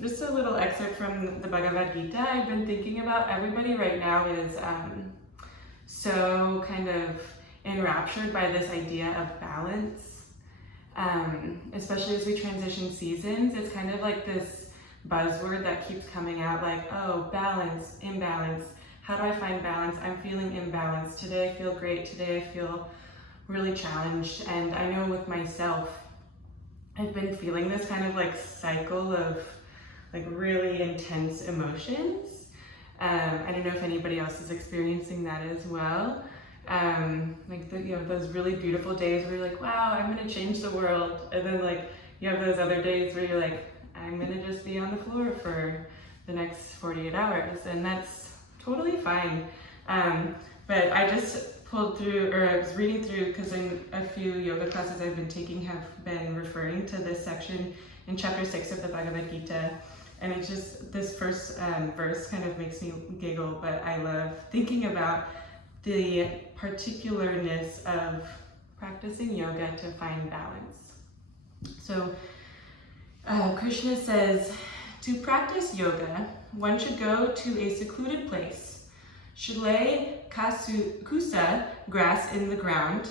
Just a little excerpt from the Bhagavad Gita. I've been thinking about everybody right now is so kind of enraptured by this idea of balance, especially as we transition seasons. It's kind of like this buzzword that keeps coming out, like, oh, balance, imbalance. How do I find balance? I'm feeling imbalanced. Today I feel great. Today I feel really challenged. And I know with myself, I've been feeling this kind of like cycle of like really intense emotions. I don't know if anybody else is experiencing that as well. Like those really beautiful days where you're like, wow, I'm gonna change the world. And then like you have those other days where you're like, I'm gonna just be on the floor for the next 48 hours. And that's totally fine. But I just pulled through, or I was reading through, because in a few yoga classes I've been taking have been referring to this section in chapter 6 of the Bhagavad Gita. And it's just, this first verse kind of makes me giggle, but I love thinking about the particularness of practicing yoga to find balance. So Krishna says, to practice yoga, one should go to a secluded place, should lay kusa grass in the ground,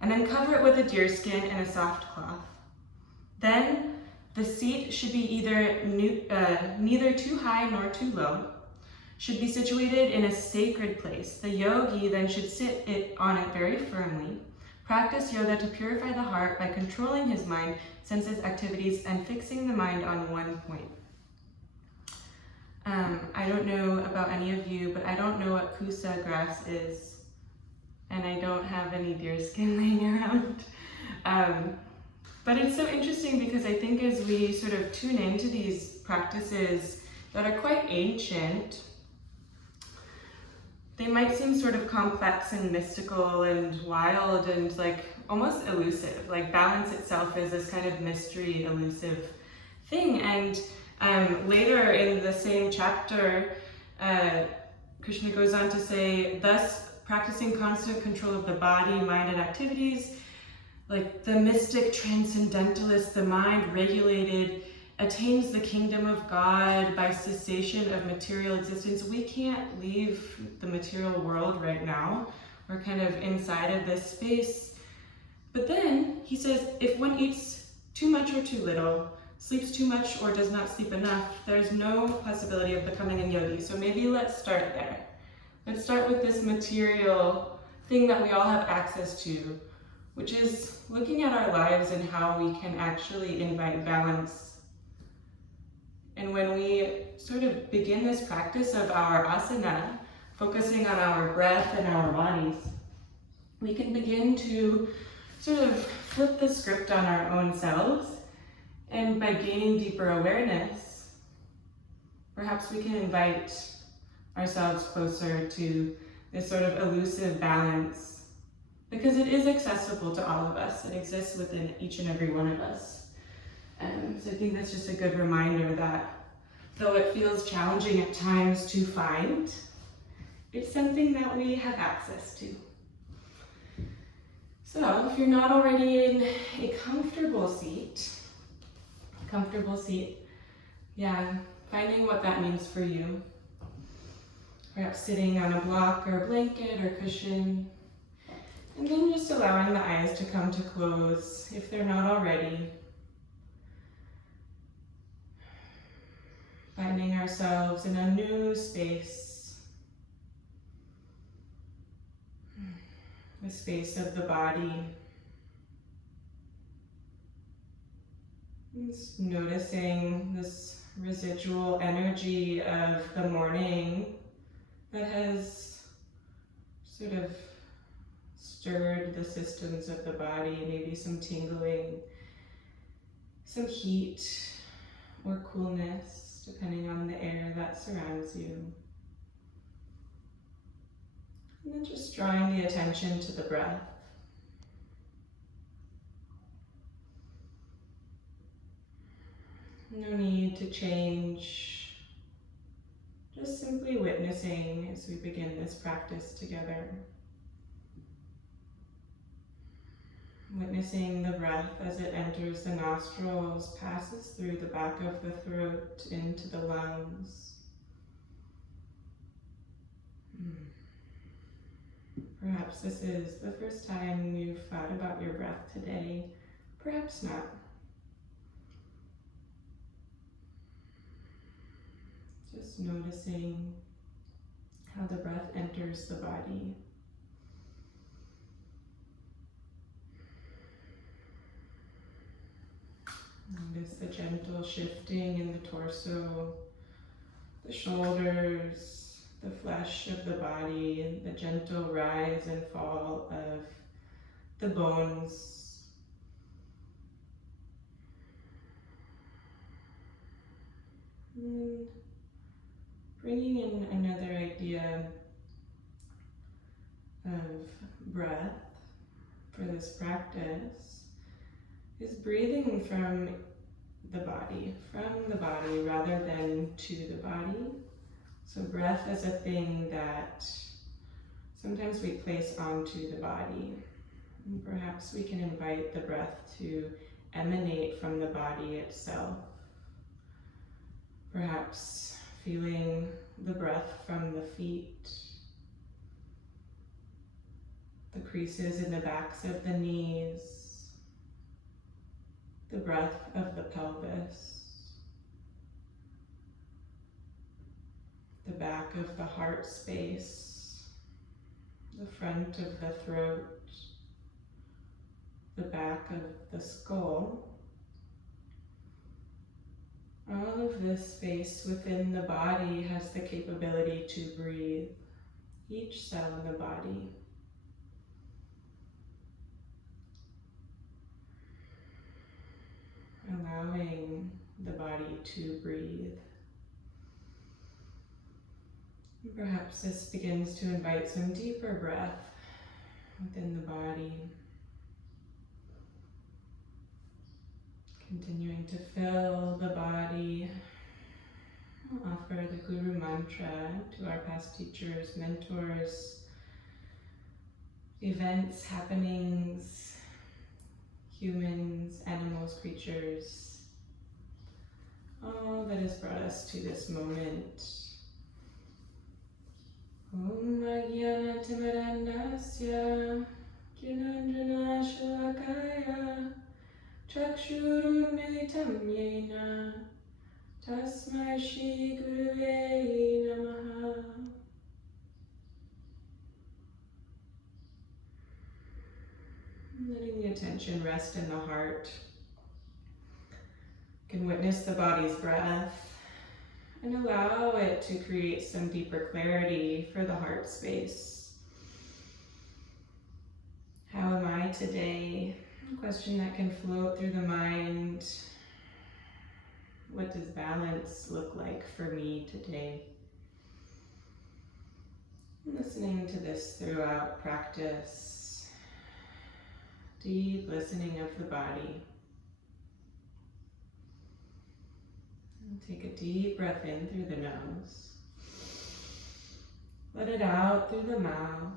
and then cover it with a deerskin and a soft cloth. Then the seat should be either neither too high nor too low, should be situated in a sacred place. The yogi then should sit on it very firmly, practice yoga to purify the heart by controlling his mind, senses, activities, and fixing the mind on one point. I don't know about any of you, but I don't know what kusa grass is, and I don't have any deerskin laying around. But it's so interesting because I think as we sort of tune into these practices that are quite ancient, they might seem sort of complex and mystical and wild and like almost elusive. Like balance itself is this kind of mystery, elusive thing. And later in the same chapter, Krishna goes on to say, thus practicing constant control of the body, mind, and activities, like the mystic transcendentalist, the mind regulated, attains the kingdom of God by cessation of material existence. We can't leave the material world right now. We're kind of inside of this space. But then he says, if one eats too much or too little, sleeps too much or does not sleep enough, there's no possibility of becoming a yogi. So maybe let's start there. Let's start with this material thing that we all have access to, which is looking at our lives and how we can actually invite balance. And when we sort of begin this practice of our asana, focusing on our breath and our bodies, we can begin to sort of flip the script on our own selves. And by gaining deeper awareness, perhaps we can invite ourselves closer to this sort of elusive balance, because it is accessible to all of us. It exists within each and every one of us. So I think that's just a good reminder that though it feels challenging at times to find, it's something that we have access to. So if you're not already in a comfortable seat, finding what that means for you. Perhaps sitting on a block or a blanket or cushion, and then just allowing the eyes to come to close if they're not already. Finding ourselves in a new space, the space of the body. Just noticing this residual energy of the morning that has sort of stirred the systems of the body, maybe some tingling, some heat or coolness, depending on the air that surrounds you. And then just drawing the attention to the breath. No need to change, just simply witnessing as we begin this practice together. Witnessing the breath as it enters the nostrils, passes through the back of the throat into the lungs. Perhaps this is the first time you've thought about your breath today. Perhaps not. Just noticing how the breath enters the body. Notice the gentle shifting in the torso, the shoulders, the flesh of the body, and the gentle rise and fall of the bones. And bringing in another idea of breath for this practice is breathing from the body rather than to the body. So breath is a thing that sometimes we place onto the body. And perhaps we can invite the breath to emanate from the body itself. Perhaps feeling the breath from the feet, the creases in the backs of the knees, the breath of the pelvis, the back of the heart space, the front of the throat, the back of the skull. All of this space within the body has the capability to breathe, each cell in the body. Allowing the body to breathe. Perhaps this begins to invite some deeper breath within the body. Continuing to fill the body. I'll offer the Guru Mantra to our past teachers, mentors, events, happenings, humans, animals, creatures, all that has brought us to this moment. Om Ajnana Timirandasya Jnanjana Shalakaya Chakshurunmilitam Yena Tasmai Shri Gurave Namaha. Letting the attention rest in the heart. You can witness the body's breath and allow it to create some deeper clarity for the heart space. How am I today? A question that can float through the mind. What does balance look like for me today? Listening to this throughout practice. Deep listening of the body. And take a deep breath in through the nose. Let it out through the mouth.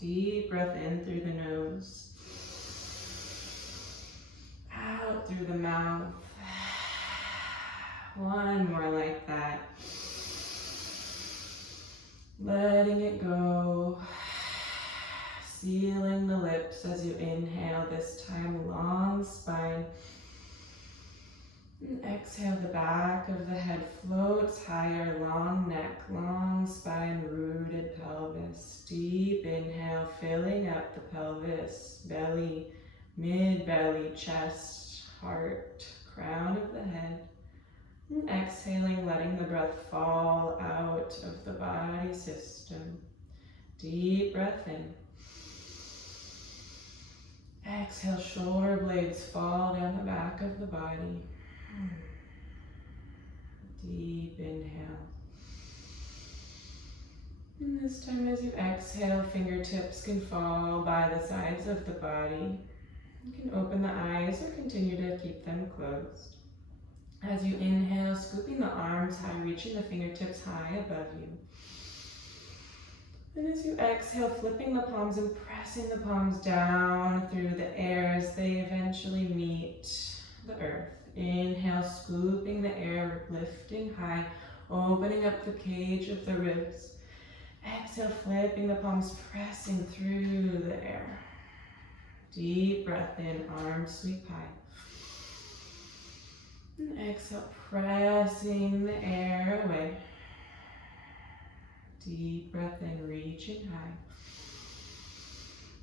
Deep breath in through the nose. Out through the mouth. One more like that. Letting it go. Sealing the lips as you inhale, this time long spine. And exhale, the back of the head floats higher, long neck, long spine, rooted pelvis. Deep inhale, filling up the pelvis, belly, mid-belly, chest, heart, crown of the head. And exhaling, letting the breath fall out of the body system. Deep breath in. Exhale, shoulder blades fall down the back of the body. Deep inhale. And this time as you exhale, fingertips can fall by the sides of the body. You can open the eyes or continue to keep them closed. As you inhale, scooping the arms high, reaching the fingertips high above you. And as you exhale, flipping the palms and pressing the palms down through the air as they eventually meet the earth. Inhale, scooping the air, lifting high, opening up the cage of the ribs. Exhale, flipping the palms, pressing through the air. Deep breath in, arms sweep high. And exhale, pressing the air away. Deep breath in, reaching high.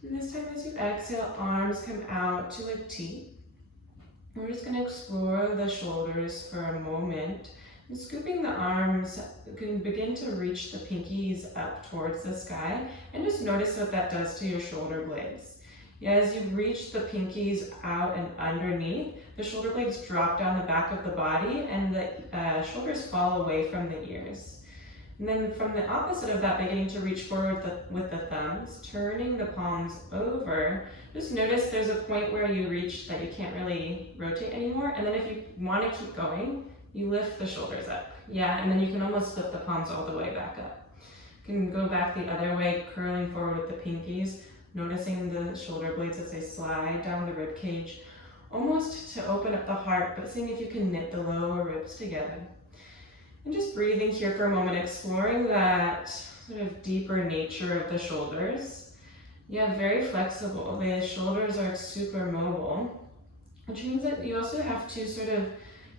And this time as you exhale, arms come out to a T. We're just going to explore the shoulders for a moment. And scooping the arms, you can begin to reach the pinkies up towards the sky and just notice what that does to your shoulder blades. As you reach the pinkies out and underneath, the shoulder blades drop down the back of the body and the shoulders fall away from the ears. And then from the opposite of that, beginning to reach forward with the thumbs, turning the palms over. Just notice there's a point where you reach that you can't really rotate anymore. And then if you want to keep going, you lift the shoulders up. Yeah, and then you can almost flip the palms all the way back up. You can go back the other way, curling forward with the pinkies, noticing the shoulder blades as they slide down the rib cage, almost to open up the heart, but seeing if you can knit the lower ribs together. And just breathing here for a moment, exploring that sort of deeper nature of the shoulders. Yeah, very flexible. The shoulders are super mobile, which means that you also have to sort of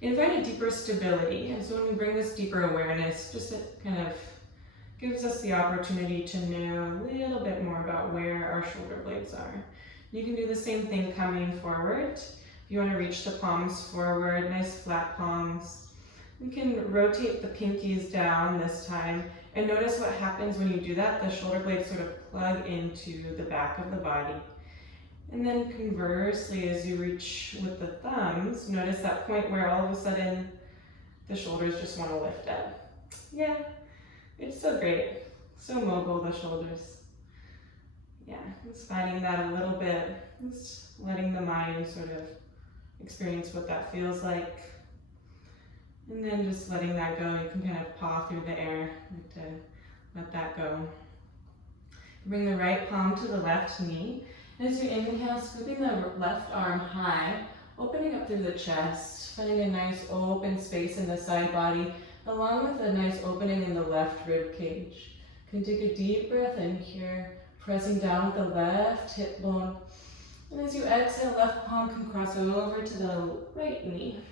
invite a deeper stability. And so when we bring this deeper awareness, just it kind of gives us the opportunity to know a little bit more about where our shoulder blades are. You can do the same thing coming forward. If you want to reach the palms forward, nice flat palms. We can rotate the pinkies down this time and notice what happens when you do that. The shoulder blades sort of plug into the back of the body. And then conversely, as you reach with the thumbs, notice that point where all of a sudden the shoulders just want to lift up. Yeah, it's so great. So mobile, the shoulders. Yeah, just finding that a little bit, just letting the mind sort of experience what that feels like. And then just letting that go. You can kind of paw through the air to let that go. Bring the right palm to the left knee. And as you inhale, scooping the left arm high, opening up through the chest, finding a nice open space in the side body, along with a nice opening in the left rib cage. You can take a deep breath in here, pressing down with the left hip bone. And as you exhale, left palm can cross over to the right knee.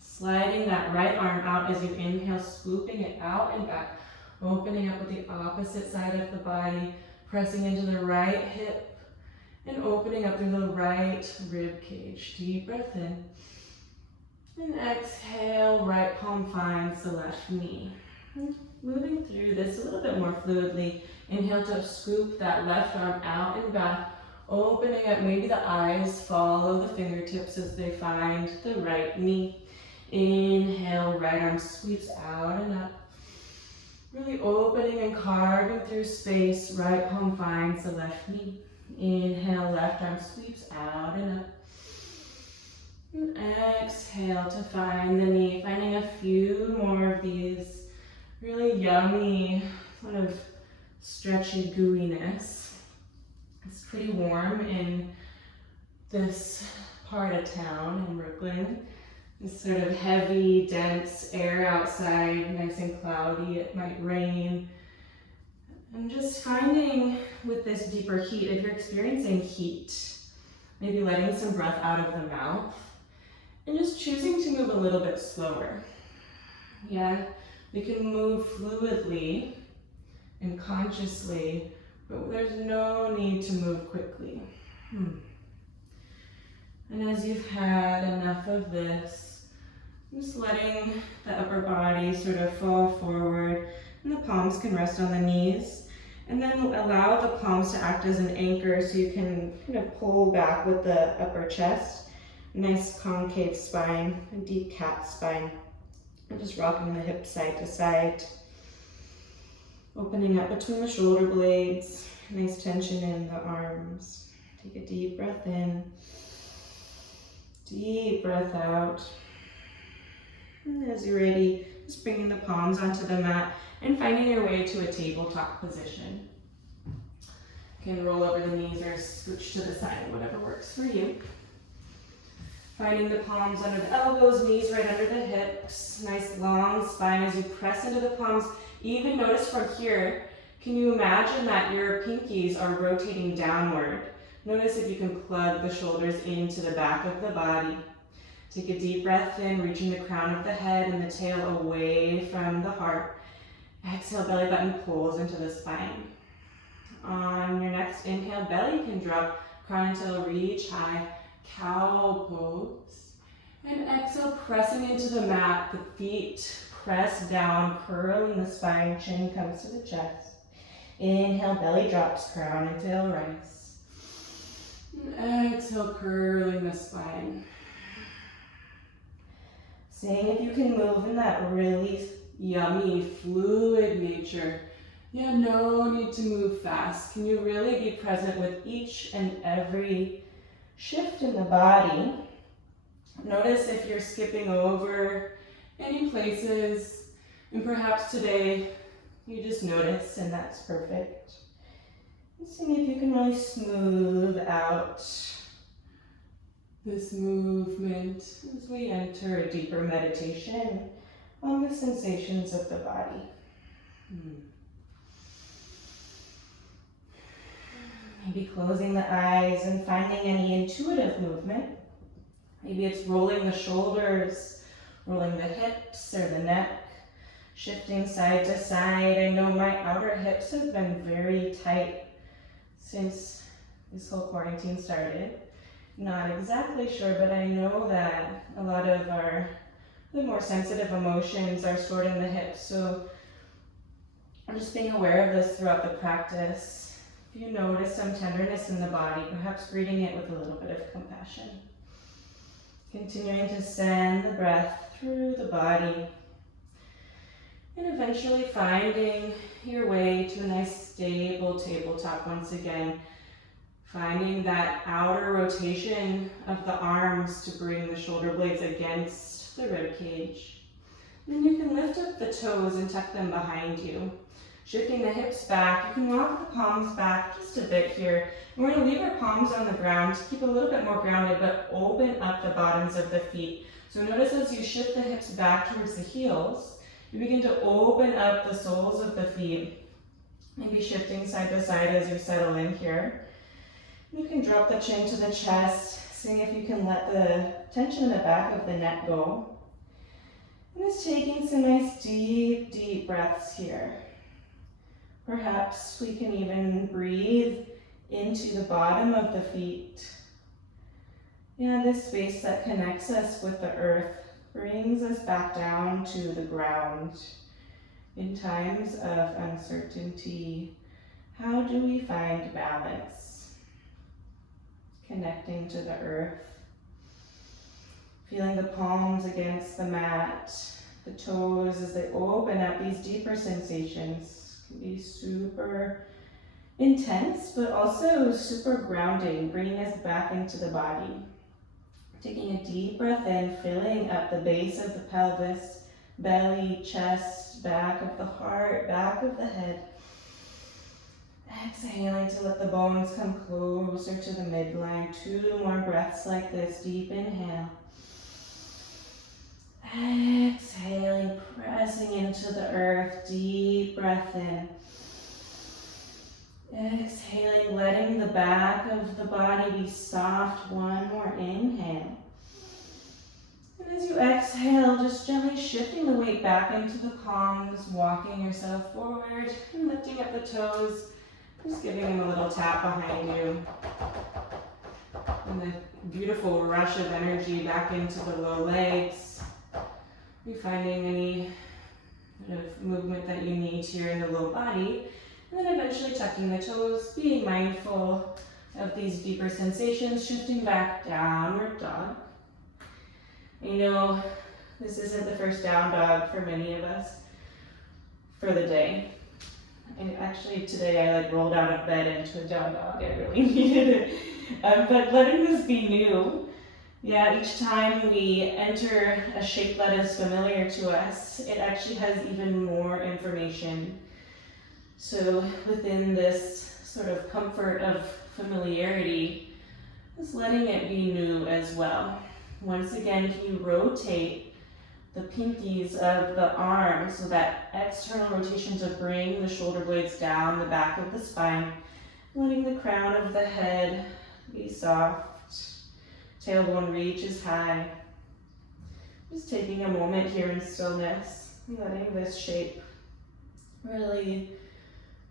Sliding that right arm out as you inhale, swooping it out and back, opening up with the opposite side of the body, pressing into the right hip, and opening up through the right rib cage. Deep breath in. And exhale, right palm finds the left knee. Moving through this a little bit more fluidly. Inhale to scoop that left arm out and back, opening up, maybe the eyes follow the fingertips as they find the right knee. Inhale, right arm sweeps out and up. Really opening and carving through space. Right palm finds the left knee. Inhale, left arm sweeps out and up. And exhale to find the knee. Finding a few more of these really yummy, sort of stretchy gooiness. It's pretty warm in this part of town in Brooklyn. This sort of heavy, dense air outside, nice and cloudy, it might rain. And just finding with this deeper heat, if you're experiencing heat, maybe letting some breath out of the mouth, and just choosing to move a little bit slower. Yeah, we can move fluidly and consciously, but there's no need to move quickly. And as you've had enough of this, just letting the upper body sort of fall forward, and the palms can rest on the knees. And then allow the palms to act as an anchor so you can kind of pull back with the upper chest. Nice concave spine, a deep cat spine. And just rocking the hips side to side. Opening up between the shoulder blades. Nice tension in the arms. Take a deep breath in. Deep breath out. And as you're ready, just bringing the palms onto the mat and finding your way to a tabletop position. You can roll over the knees or scooch to the side, whatever works for you. Finding the palms under the elbows, knees right under the hips. Nice long spine as you press into the palms. Even notice from here, can you imagine that your pinkies are rotating downward? Notice if you can plug the shoulders into the back of the body. Take a deep breath in, reaching the crown of the head and the tail away from the heart. Exhale, belly button pulls into the spine. On your next inhale, belly can drop, crown and tail reach high, cow pose. And exhale, pressing into the mat, the feet press down, curling the spine, chin comes to the chest. Inhale, belly drops, crown and tail rise. And exhale, curling the spine. Seeing if you can move in that really yummy, fluid nature. You have no need to move fast. Can you really be present with each and every shift in the body? Notice if you're skipping over any places, and perhaps today you just notice, and that's perfect. And seeing if you can really smooth out this movement as we enter a deeper meditation on the sensations of the body. Maybe closing the eyes and finding any intuitive movement. Maybe it's rolling the shoulders, rolling the hips or the neck, shifting side to side. I know my outer hips have been very tight since this whole quarantine started. Not exactly sure, but I know that a lot of the more sensitive emotions are stored in the hips. So I'm just being aware of this throughout the practice. If you notice some tenderness in the body, perhaps greeting it with a little bit of compassion. Continuing to send the breath through the body. And eventually finding your way to a nice stable tabletop once again. Finding that outer rotation of the arms to bring the shoulder blades against the rib cage. Then you can lift up the toes and tuck them behind you. Shifting the hips back, you can walk the palms back just a bit here. And we're going to leave our palms on the ground to keep a little bit more grounded, but open up the bottoms of the feet. So notice as you shift the hips back towards the heels, you begin to open up the soles of the feet. Maybe shifting side to side as you settle in here. You can drop the chin to the chest, seeing if you can let the tension in the back of the neck go. And just taking some nice deep, deep breaths here. Perhaps we can even breathe into the bottom of the feet. Yeah, this space that connects us with the earth brings us back down to the ground. In times of uncertainty, how do we find balance? Connecting to the earth. Feeling the palms against the mat, the toes as they open up, these deeper sensations. Can be super intense, but also super grounding, bringing us back into the body. Taking a deep breath in, filling up the base of the pelvis, belly, chest, back of the heart, back of the head. Exhaling to let the bones come closer to the midline. 2 more breaths like this. Deep inhale. Exhaling, pressing into the earth. Deep breath in. Exhaling, letting the back of the body be soft. 1 more inhale. And as you exhale, just gently shifting the weight back into the palms, walking yourself forward and lifting up the toes. Just giving them a little tap behind you. And the beautiful rush of energy back into the low legs. You're finding any bit of movement that you need here in the low body. And then eventually tucking the toes, being mindful of these deeper sensations, shifting back, downward dog. You know, this isn't the first down dog for many of us for the day. And actually today I rolled out of bed into a down dog. I really needed it. But letting this be new. Yeah, each time we enter a shape that is familiar to us, it actually has even more information. So within this sort of comfort of familiarity, just letting it be new as well. Once again, can you rotate the pinkies of the arms so that external rotation to bring the shoulder blades down the back of the spine, letting the crown of the head be soft, tailbone reaches high. Just taking a moment here in stillness, letting this shape really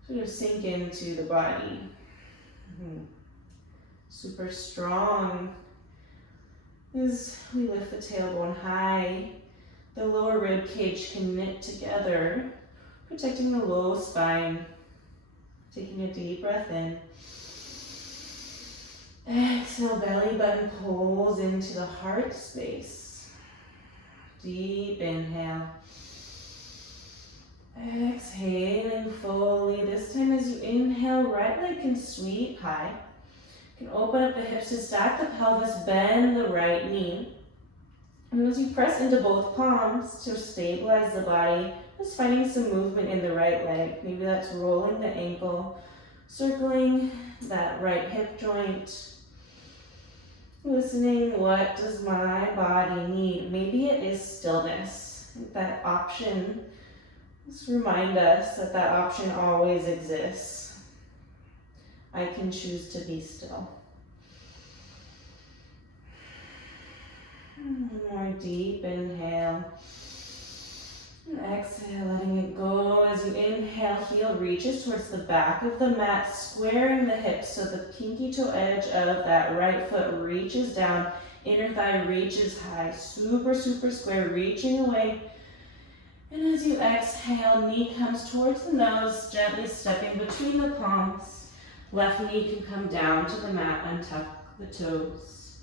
sort of sink into the body. Super strong as we lift the tailbone high. The lower rib cage can knit together, protecting the low spine. Taking a deep breath in. Exhale, belly button pulls into the heart space. Deep inhale. Exhaling fully. This time as you inhale, right leg can sweep high. You can open up the hips to stack the pelvis, bend the right knee. And as you press into both palms to stabilize the body, just finding some movement in the right leg. Maybe that's rolling the ankle, circling that right hip joint. Listening, what does my body need? Maybe it is stillness. That option, just remind us that that option always exists. I can choose to be still. One more deep inhale. And exhale, letting it go. As you inhale, heel reaches towards the back of the mat, squaring the hips so the pinky toe edge of that right foot reaches down. Inner thigh reaches high. Super, super square, reaching away. And as you exhale, knee comes towards the nose, gently stepping between the palms. Left knee can come down to the mat, untuck the toes.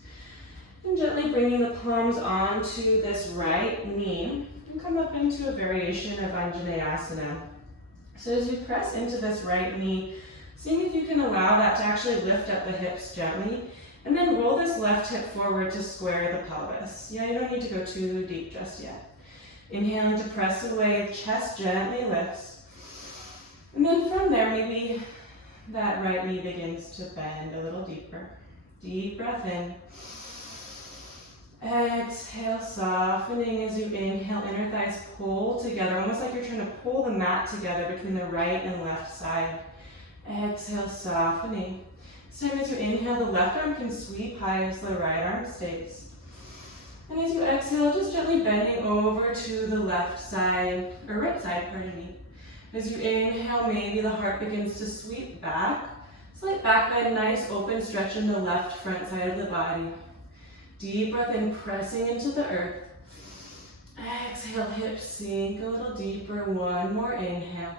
And gently bringing the palms onto this right knee. And come up into a variation of Asana. So as you press into this right knee, seeing if you can allow that to actually lift up the hips gently. And then roll this left hip forward to square the pelvis. Yeah, you don't need to go too deep just yet. Inhaling to press away, chest gently lifts. And then from there, maybe that right knee begins to bend a little deeper. Deep breath in. Exhale, softening as you inhale, inner thighs pull together, almost like you're trying to pull the mat together between the right and left side. Exhale, softening. This time as you inhale, the left arm can sweep high as the right arm stays. And as you exhale, just gently bending over to the left side, or right side, pardon me. As you inhale, maybe the heart begins to sweep back. Slight back bend, nice open stretch in the left front side of the body. Deep breath in, pressing into the earth. Exhale, hips sink a little deeper. One more inhale.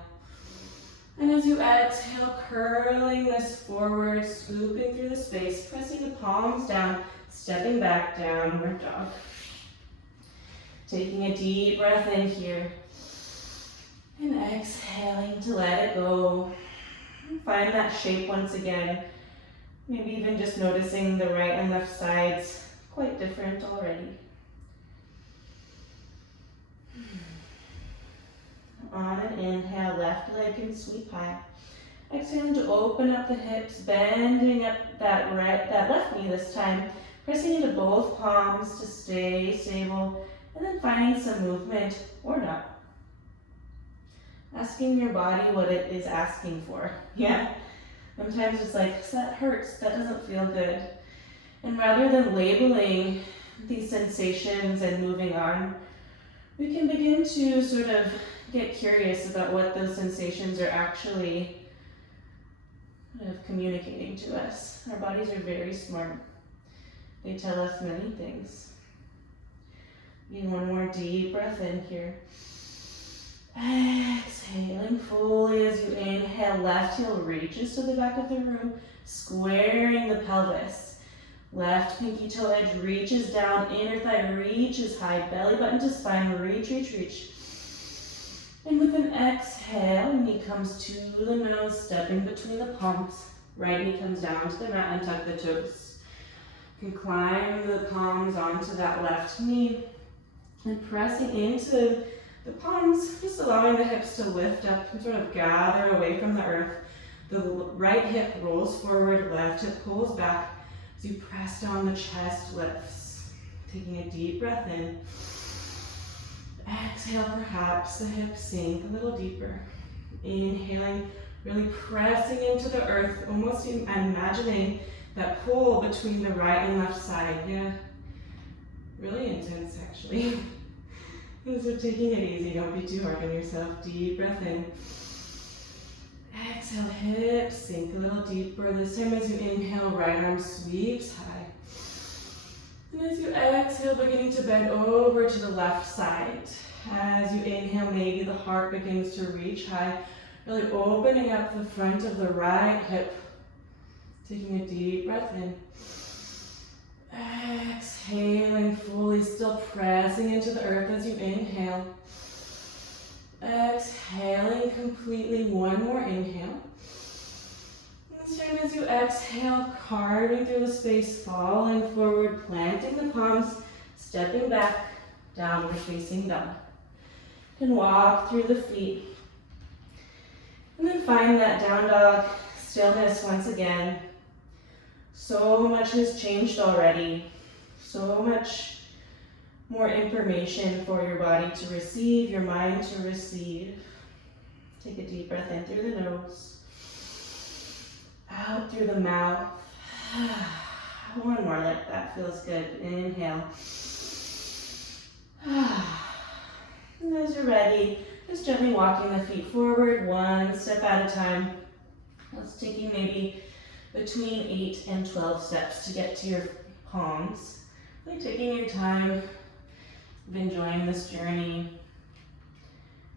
And as you exhale, curling this forward, scooping through the space, pressing the palms down, stepping back, downward dog. Taking a deep breath in here. And exhaling to let it go. Find that shape once again. Maybe even just noticing the right and left sides. Quite different already. On an inhale, left leg can sweep high. Exhaling to open up the hips, bending up that left knee this time, pressing into both palms to stay stable, and then finding some movement or not. Asking your body what it is asking for. Yeah. Sometimes it's like, that hurts, that doesn't feel good. And rather than labeling these sensations and moving on, we can begin to sort of get curious about what those sensations are actually kind of communicating to us. Our bodies are very smart. They tell us many things. Again, one more deep breath in here. Exhaling fully as you inhale, left heel reaches to the back of the room, squaring the pelvis. Left pinky toe edge reaches down, inner thigh reaches high, belly button to spine, reach, reach, reach. And with an exhale, knee comes to the nose, stepping between the palms. Right knee comes down to the mat, untuck the toes. You can climb the palms onto that left knee. And pressing into the palms, just allowing the hips to lift up and sort of gather away from the earth. The right hip rolls forward, left hip pulls back. As you press down, the chest lifts. Taking a deep breath in. Exhale, perhaps the hips sink a little deeper. Inhaling, really pressing into the earth, almost imagining that pull between the right and left side. Yeah, really intense actually. So taking it easy, don't be too hard on yourself. Deep breath in. Exhale, hips sink a little deeper. This time as you inhale, right arm sweeps high. And as you exhale, beginning to bend over to the left side. As you inhale, maybe the heart begins to reach high. Really opening up the front of the right hip. Taking a deep breath in. Exhaling fully, still pressing into the earth as you inhale. Exhaling completely, one more inhale. This time as you exhale, carving through the space, falling forward, planting the palms, stepping back, downward facing dog. You can walk through the feet. And then find that down dog stillness once again. So much has changed already. So much more information for your body to receive, your mind to receive. Take a deep breath in through the nose. Out through the mouth. One more, like that feels good. Inhale. And as you're ready, just gently walking the feet forward, one step at a time. It's taking maybe between 8 and 12 steps to get to your palms. Like taking your time of enjoying this journey.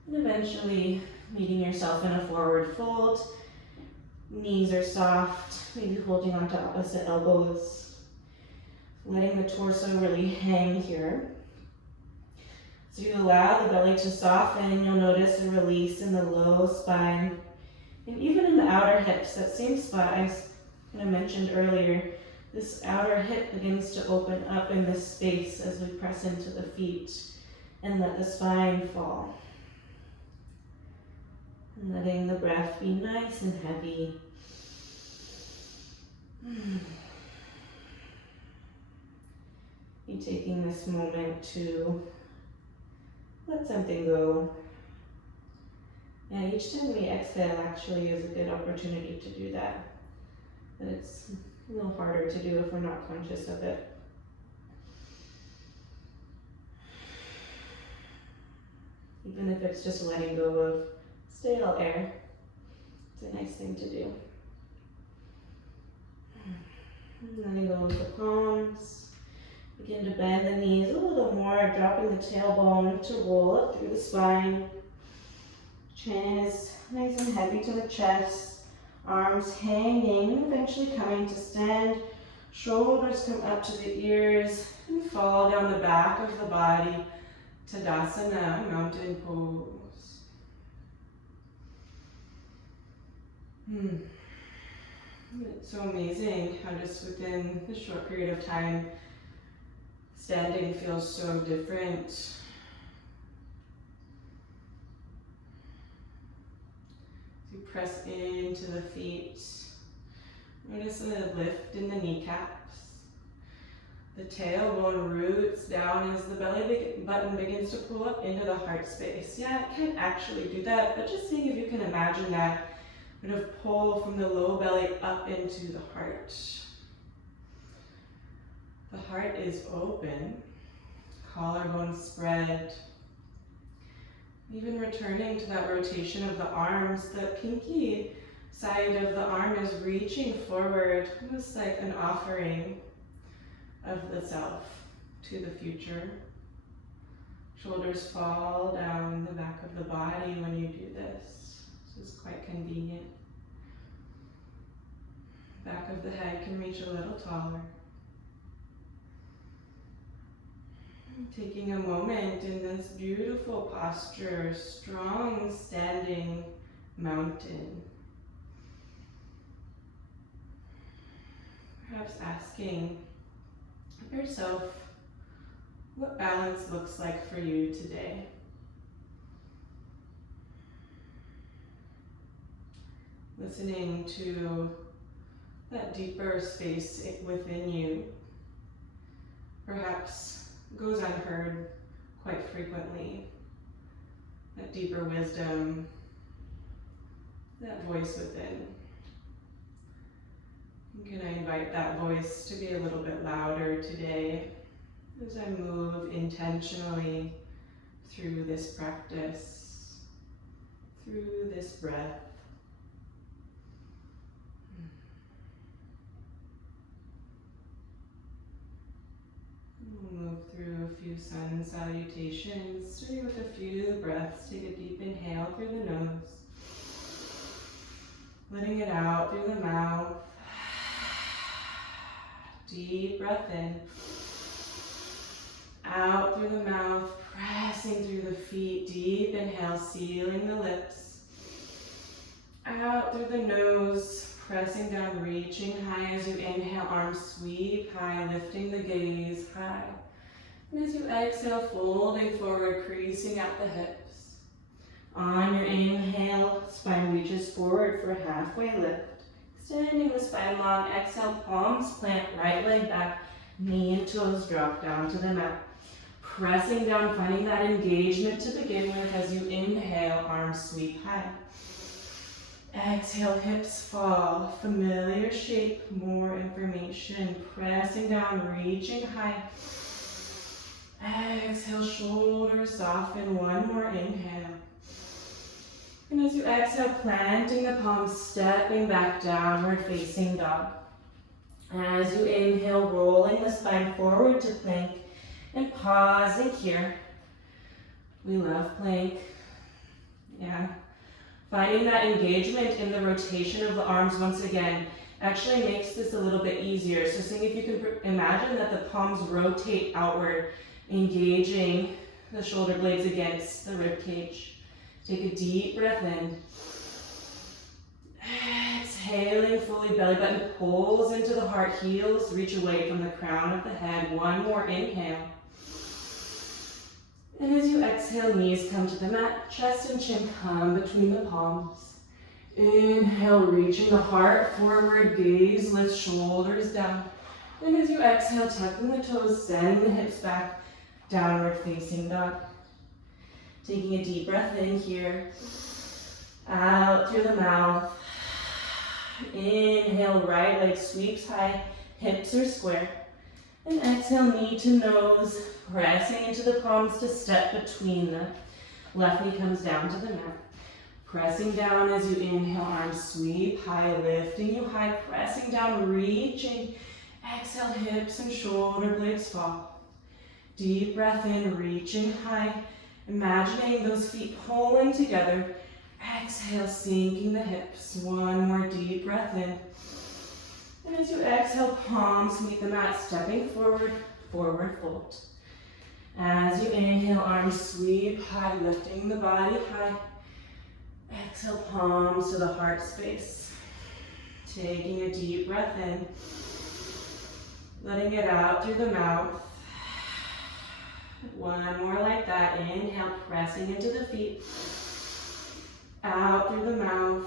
And eventually meeting yourself in a forward fold. Knees are soft, maybe holding onto opposite elbows. Letting the torso really hang here. So you allow the belly to soften, you'll notice a release in the low spine. And even in the outer hips, that same spot I kind of mentioned earlier, this outer hip begins to open up in this space as we press into the feet and let the spine fall. And letting the breath be nice and heavy. You taking this moment to let something go. Yeah, each time we exhale actually is a good opportunity to do that. But it's a little harder to do if we're not conscious of it. Even if it's just letting go of stale air, it's a nice thing to do. Letting go of the palms. Begin to bend the knees a little more, dropping the tailbone to roll up through the spine. Chin is nice and heavy to the chest. Arms hanging, eventually coming to stand. Shoulders come up to the ears and fall down the back of the body. Tadasana, mountain pose. It's so amazing how just within a short period of time, standing feels so different. You press into the feet. Notice the lift in the kneecaps. The tailbone roots down as the belly button begins to pull up into the heart space. Yeah, I can't actually do that, but just seeing if you can imagine that kind of pull from the low belly up into the heart. The heart is open, collarbone spread. Even returning to that rotation of the arms, the pinky side of the arm is reaching forward, almost like an offering of the self to the future. Shoulders fall down the back of the body when you do this. This is quite convenient. Back of the head can reach a little taller. Taking a moment in this beautiful posture, strong standing mountain. Perhaps asking yourself what balance looks like for you today. listening to that deeper space within you. Perhaps goes unheard quite frequently. That deeper wisdom, that voice within. Can I invite that voice to be a little bit louder today as I move intentionally through this practice, through this breath. We'll move through a few sun salutations, starting with a few breaths. Take a deep inhale through the nose, letting it out through the mouth. Deep breath in, out through the mouth, pressing through the feet. Deep inhale, sealing the lips. Out through the nose, pressing down, reaching high as you inhale, arms sweep high, lifting the gaze high. And as you exhale, folding forward, creasing at the hips. On your inhale, spine reaches forward for a halfway lift. Extending the spine long, exhale, palms plant, right leg back, knee and toes drop down to the mat. Pressing down, finding that engagement to begin with as you inhale, arms sweep high. Exhale, hips fall, familiar shape, more information. Pressing down, reaching high. Exhale, shoulders soften, one more inhale. And as you exhale, planting the palms, stepping back, downward facing dog. As you inhale, rolling the spine forward to plank and pausing here. We love plank. Yeah. Finding that engagement in the rotation of the arms once again actually makes this a little bit easier. So seeing if you can imagine that the palms rotate outward, engaging the shoulder blades against the rib cage. Take a deep breath in. Exhaling fully, belly button pulls into the heart, heels reach away from the crown of the head. One more inhale. And as you exhale, knees come to the mat, chest and chin come between the palms. Inhale, reaching the heart forward, gaze lifts, shoulders down. And as you exhale, tucking the toes, send the hips back, downward facing dog. Taking a deep breath in here, out through the mouth. Inhale, right leg sweeps high, hips are square. And exhale, knee to nose, pressing into the palms to step between them. Left knee comes down to the mat. Pressing down as you inhale, arms sweep high, lifting you high, pressing down, reaching. Exhale, hips and shoulder blades fall. Deep breath in, reaching high. Imagining those feet pulling together. Exhale, sinking the hips. One more deep breath in. And as you exhale, palms meet the mat, stepping forward, forward fold. As you inhale, arms sweep high, lifting the body high. Exhale, palms to the heart space. Taking a deep breath in. Letting it out through the mouth. One more like that. Inhale, pressing into the feet. Out through the mouth.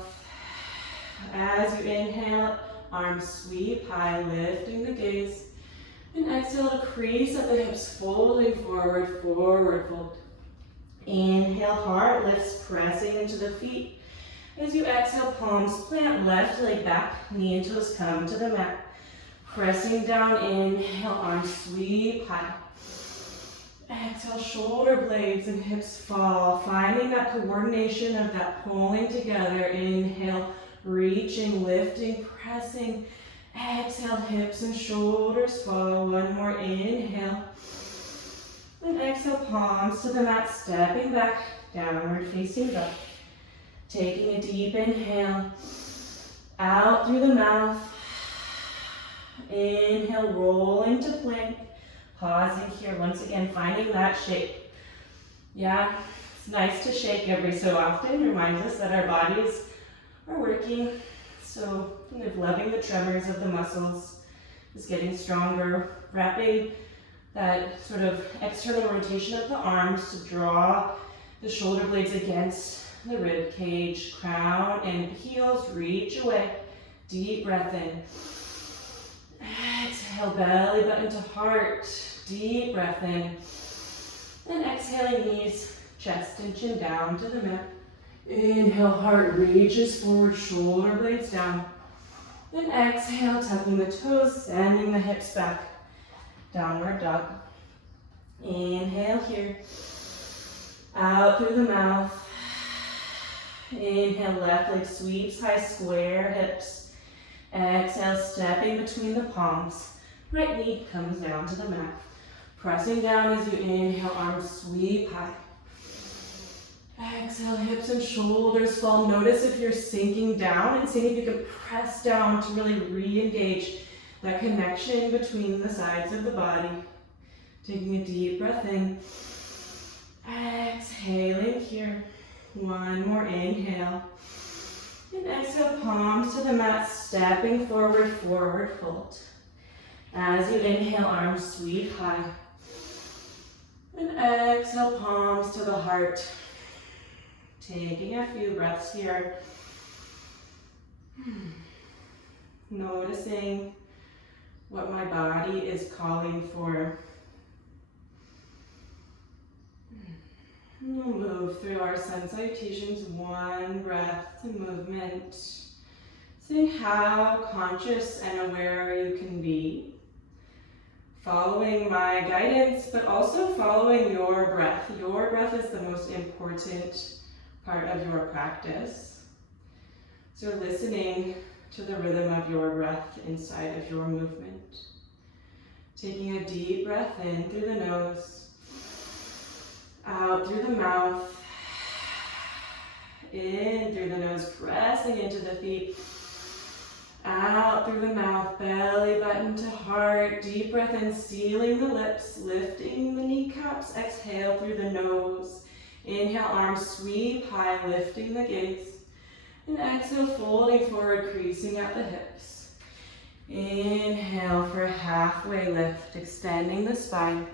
As you inhale, arms sweep high, lifting the gaze. And exhale to crease at the hips, folding forward, forward fold. Inhale, heart lifts, pressing into the feet. As you exhale, palms plant, left leg back, knee and toes come to the mat. Pressing down, inhale, arms sweep high. Exhale, shoulder blades and hips fall, finding that coordination of that pulling together. Inhale, reaching, lifting, pressing. Exhale, hips and shoulders fall. One more inhale. And exhale, palms to the mat, stepping back, downward facing dog. Taking a deep inhale, out through the mouth. Inhale, roll into plank. Pausing here, once again, finding that shape. Yeah, it's nice to shake every so often. Reminds us that our bodies are working. So kind of loving the tremors of the muscles, is getting stronger. Wrapping that sort of external rotation of the arms to draw the shoulder blades against the rib cage, crown and heels reach away. Deep breath in. Exhale, belly button to heart. Deep breath in. And exhaling, knees, chest and chin down to the mat. Inhale, heart reaches forward, shoulder blades down. And exhale, tucking the toes, sending the hips back. Downward dog. Inhale here. Out through the mouth. Inhale, left leg sweeps high, square hips. Exhale, stepping between the palms. Right knee comes down to the mat. Pressing down as you inhale, arms sweep high. Exhale, hips and shoulders fall. Notice if you're sinking down and seeing if you can press down to really re-engage that connection between the sides of the body. Taking a deep breath in. Exhaling here. One more inhale. And exhale, palms to the mat, stepping forward, forward fold. As you inhale, arms sweep high. And exhale, palms to the heart. Taking a few breaths here. Noticing what my body is calling for. We'll move through our sun salutations, one breath to movement. Seeing how conscious and aware you can be. Following my guidance, but also following your breath. Your breath is the most important part of your practice. So listening to the rhythm of your breath inside of your movement. Taking a deep breath in through the nose, out through the mouth, in through the nose, pressing into the feet, out through the mouth, belly button to heart, deep breath in, sealing the lips, lifting the kneecaps, exhale through the nose. Inhale, arms sweep high, lifting the gaze. And exhale, folding forward, creasing at the hips. Inhale for a halfway lift, extending the spine.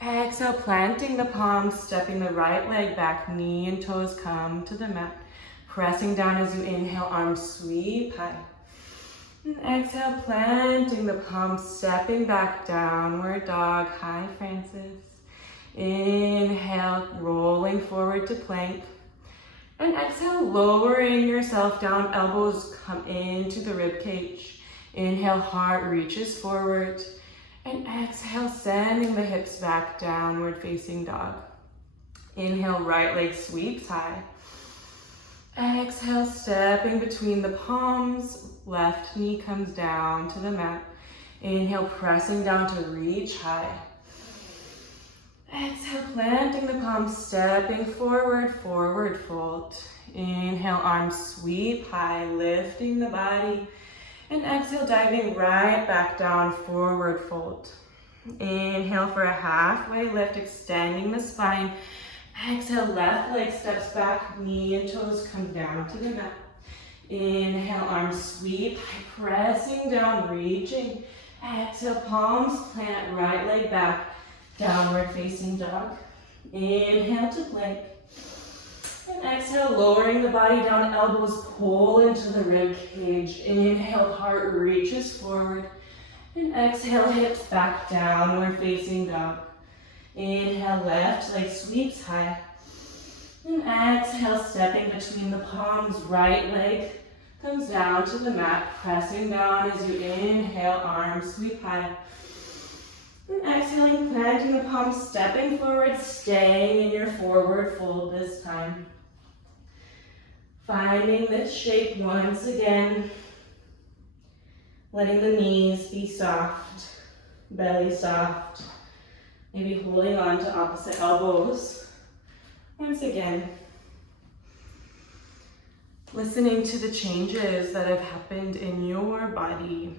Exhale, planting the palms, stepping the right leg back, knee and toes come to the mat. Pressing down as you inhale, arms sweep high. And exhale, planting the palms, stepping back, downward dog, hi Francis. Inhale, rolling forward to plank. And exhale, lowering yourself down, elbows come into the rib cage. Inhale, heart reaches forward. And exhale, sending the hips back, downward facing dog. Inhale, right leg sweeps high. Exhale, stepping between the palms, left knee comes down to the mat. Inhale, pressing down to reach high. Exhale, planting the palms, stepping forward, forward fold. Inhale, arms sweep high, lifting the body. And exhale, diving right back down, forward fold. Inhale for a halfway lift, extending the spine. Exhale, left leg steps back, knee and toes come down to the mat. Inhale, arms sweep high, pressing down, reaching. Exhale, palms plant, right leg back. Downward facing dog. Inhale to plank. And exhale, lowering the body down, elbows pull into the rib cage. Inhale, heart reaches forward. And exhale, hips back, downward facing dog. Inhale, left leg sweeps high. And exhale, stepping between the palms, right leg comes down to the mat, pressing down as you inhale, arms sweep high. And exhaling, planting the palms, stepping forward, staying in your forward fold this time. Finding this shape once again. Letting the knees be soft, belly soft. Maybe holding on to opposite elbows. Once again. Listening to the changes that have happened in your body.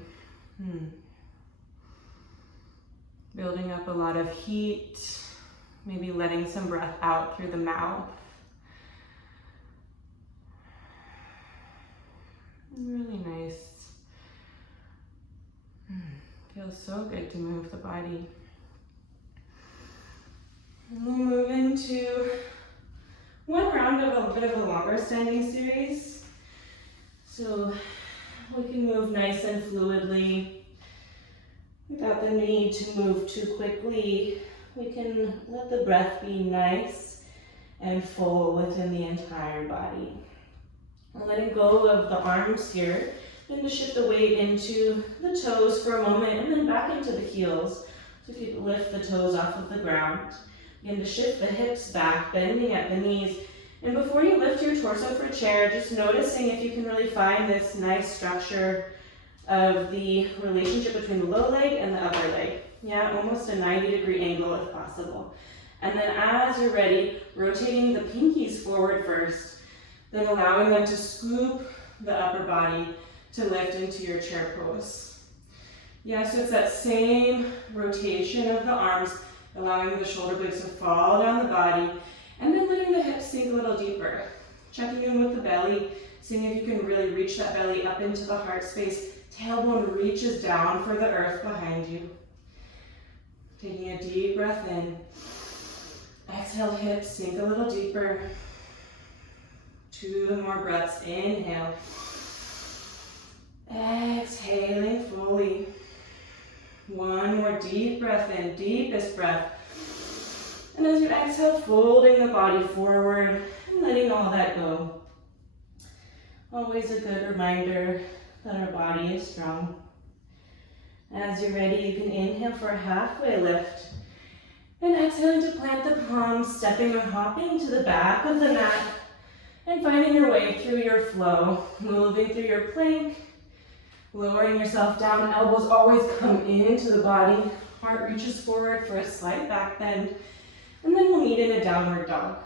Building up a lot of heat, maybe letting some breath out through the mouth. Really nice. Feels so good to move the body. And we'll move into one round round of a bit of a longer standing series. So we can move nice and fluidly without the need to move too quickly. We can let the breath be nice and full within the entire body. I'm letting go of the arms here. Then to shift the weight into the toes for a moment and then back into the heels. So if you lift the toes off of the ground. Begin to shift the hips back, bending at the knees. And before you lift your torso for chair, just noticing if you can really find this nice structure of the relationship between the low leg and the upper leg. Yeah, almost a 90-degree angle if possible. And then as you're ready, rotating the pinkies forward first, then allowing them to scoop the upper body to lift into your chair pose. Yeah, so it's that same rotation of the arms, allowing the shoulder blades to fall down the body, and then letting the hips sink a little deeper. Checking in with the belly, seeing if you can really reach that belly up into the heart space. Tailbone reaches down for the earth behind you. Taking a deep breath in. Exhale, hips sink a little deeper. 2 more breaths. Inhale. Exhaling fully. 1 more deep breath in, deepest breath. And as you exhale, folding the body forward and letting all that go. Always a good reminder that our body is strong. As you're ready, you can inhale for a halfway lift. And exhaling to plant the palms, stepping or hopping to the back of the mat. And finding your way through your flow, moving through your plank. Lowering yourself down, elbows always come into the body. Heart reaches forward for a slight back bend. And then we'll meet in a downward dog.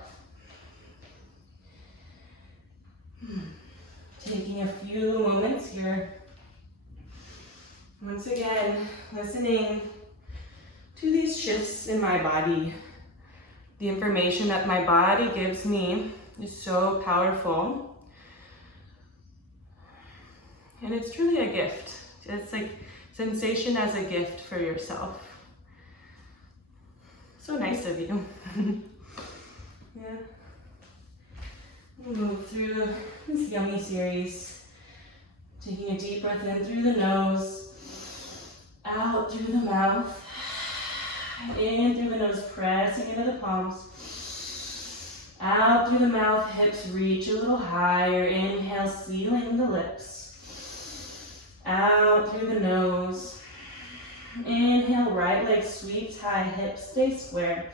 Taking a few moments here. Once again, listening to these shifts in my body. The information that my body gives me is so powerful. And it's truly a gift. It's like sensation as a gift for yourself. So nice of you. Yeah. We'll move through this yummy series. Taking a deep breath in through the nose, out through the mouth, in through the nose, pressing into the palms, out through the mouth, hips reach a little higher. Inhale, sealing the lips, out through the nose. Inhale, right leg sweeps high, hips stay square.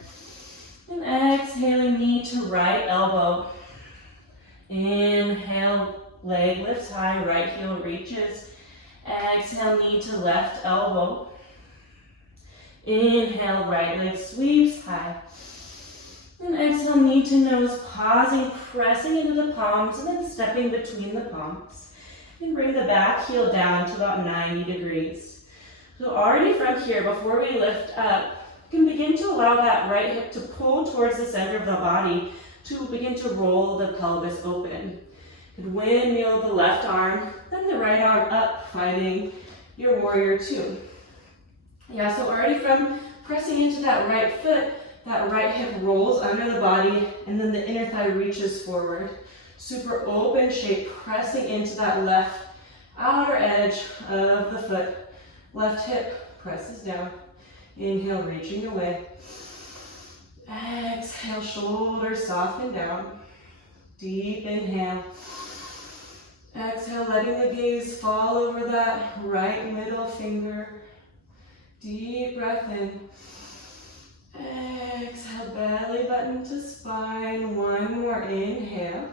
And exhaling, knee to right elbow. Inhale, leg lifts high, right heel reaches. Exhale, knee to left elbow. Inhale, right leg sweeps high. And exhale, knee to nose, pausing, pressing into the palms, and then stepping between the palms. And bring the back heel down to about 90 degrees. So already from here, before we lift up, you can begin to allow that right hip to pull towards the center of the body to begin to roll the pelvis open. And windmill the left arm, then the right arm up, finding your warrior two. Yeah, so already from pressing into that right foot, that right hip rolls under the body, and then the inner thigh reaches forward. Super open shape, pressing into that left outer edge of the foot. Left hip presses down. Inhale, reaching away. Exhale, shoulders soften down. Deep inhale. Exhale, letting the gaze fall over that right middle finger. Deep breath in. Exhale, belly button to spine. 1 more inhale.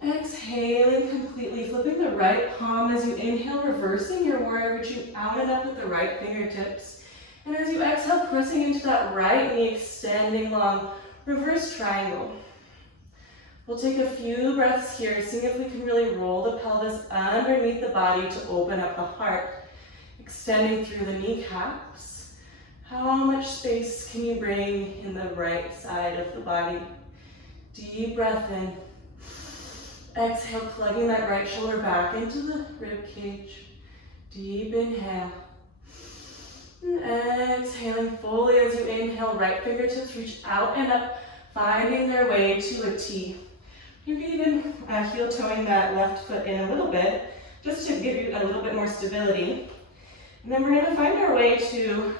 Exhaling completely, flipping the right palm as you inhale, reversing your warrior, reaching out and up with the right fingertips. And as you exhale, pressing into that right knee, extending long, reverse triangle. We'll take a few breaths here, seeing if we can really roll the pelvis underneath the body to open up the heart, extending through the kneecaps. How much space can you bring in the right side of the body? Deep breath in. Exhale, plugging that right shoulder back into the rib cage. Deep inhale. And exhaling fully as you inhale, right fingertips reach out and up, finding their way to a T. You can even heel toeing that left foot in a little bit, just to give you a little bit more stability. And then we're gonna find our way to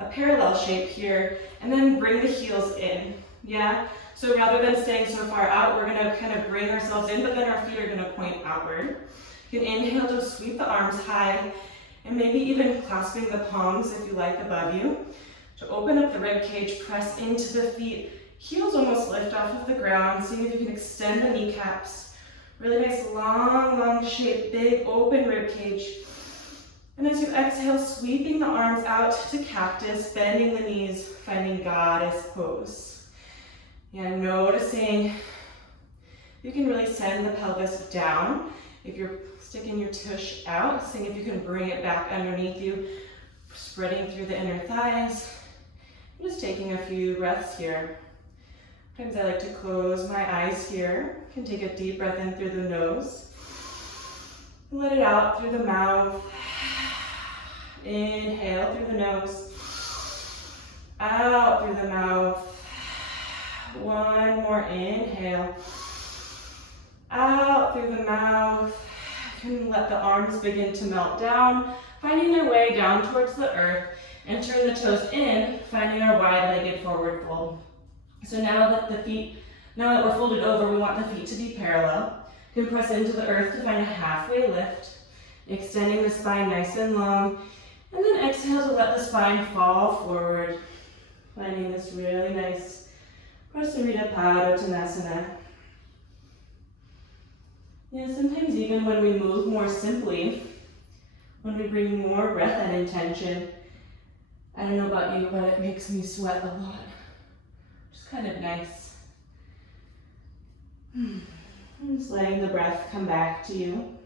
a parallel shape here, and then bring the heels in, yeah? So rather than staying so far out, we're gonna kind of bring ourselves in, but then our feet are gonna point outward. You can inhale to sweep the arms high, and maybe even clasping the palms if you like above you. To open up the rib cage, press into the feet, heels almost lift off of the ground, seeing if you can extend the kneecaps. Really nice long shape, big open rib cage. And as you exhale, sweeping the arms out to cactus, bending the knees, finding goddess pose. Yeah, noticing you can really send the pelvis down. If you're sticking your tush out, seeing if you can bring it back underneath you, spreading through the inner thighs. I'm just taking a few breaths here. Sometimes I like to close my eyes here. You can take a deep breath in through the nose. Let it out through the mouth. Inhale through the nose. Out through the mouth. One more inhale. Out through the mouth. You can let the arms begin to melt down, finding their way down towards the earth, and turn the toes in, finding our wide-legged forward fold. So now that we're folded over, we want the feet to be parallel. You can press into the earth to find a halfway lift, extending the spine nice and long, and then exhale to let the spine fall forward, finding this really nice Prasarita Padottanasana. Yeah, sometimes even when we move more simply, when we bring more breath and intention, I don't know about you, but it makes me sweat a lot. Just kind of nice. Just letting the breath come back to you.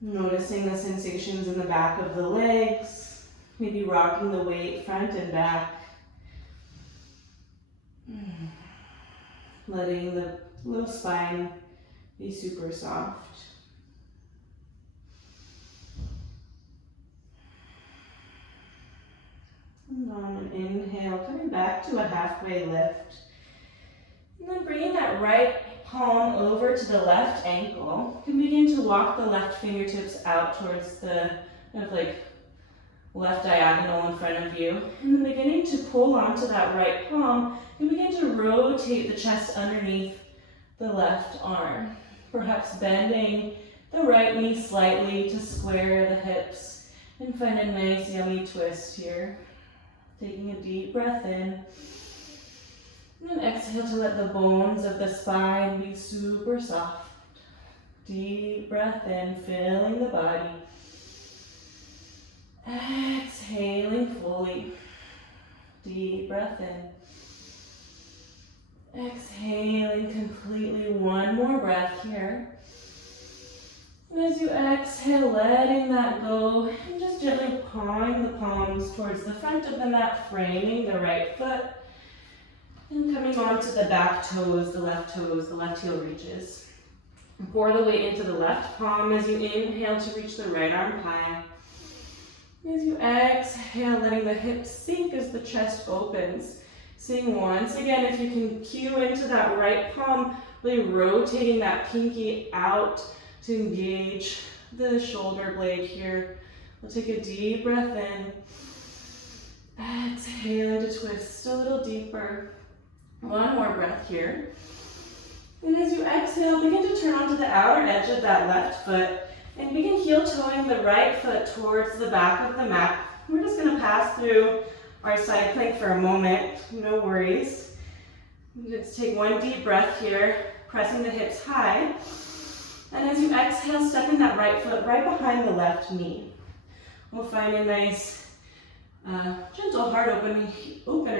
Noticing the sensations in the back of the legs, maybe rocking the weight front and back. Letting the low spine be super soft. And on an inhale, coming back to a halfway lift. And then bringing that right palm over to the left ankle. You can begin to walk the left fingertips out towards the kind of like left diagonal in front of you. And then beginning to pull onto that right palm, you begin to rotate the chest underneath the left arm. Perhaps bending the right knee slightly to square the hips and find a nice yummy twist here. Taking a deep breath in. And then exhale to let the bones of the spine be super soft. Deep breath in, filling the body. Exhaling fully. Deep breath in. Exhaling completely. One more breath here. And as you exhale, letting that go, and just gently pawing the palms towards the front of the mat, framing the right foot, and coming onto the back toes, the left heel reaches. Pour the weight into the left palm as you inhale to reach the right arm high. As you exhale, letting the hips sink as the chest opens. Seeing once again if you can cue into that right palm, really rotating that pinky out to engage the shoulder blade here. We'll take a deep breath in. Exhaling to twist a little deeper. One more breath here. And as you exhale, begin to turn onto the outer edge of that left foot and begin heel toeing the right foot towards the back of the mat. We're just going to pass through our side plank for a moment, no worries. Let's take one deep breath here, pressing the hips high. And as you exhale, stepping that right foot right behind the left knee. We'll find a nice gentle heart opener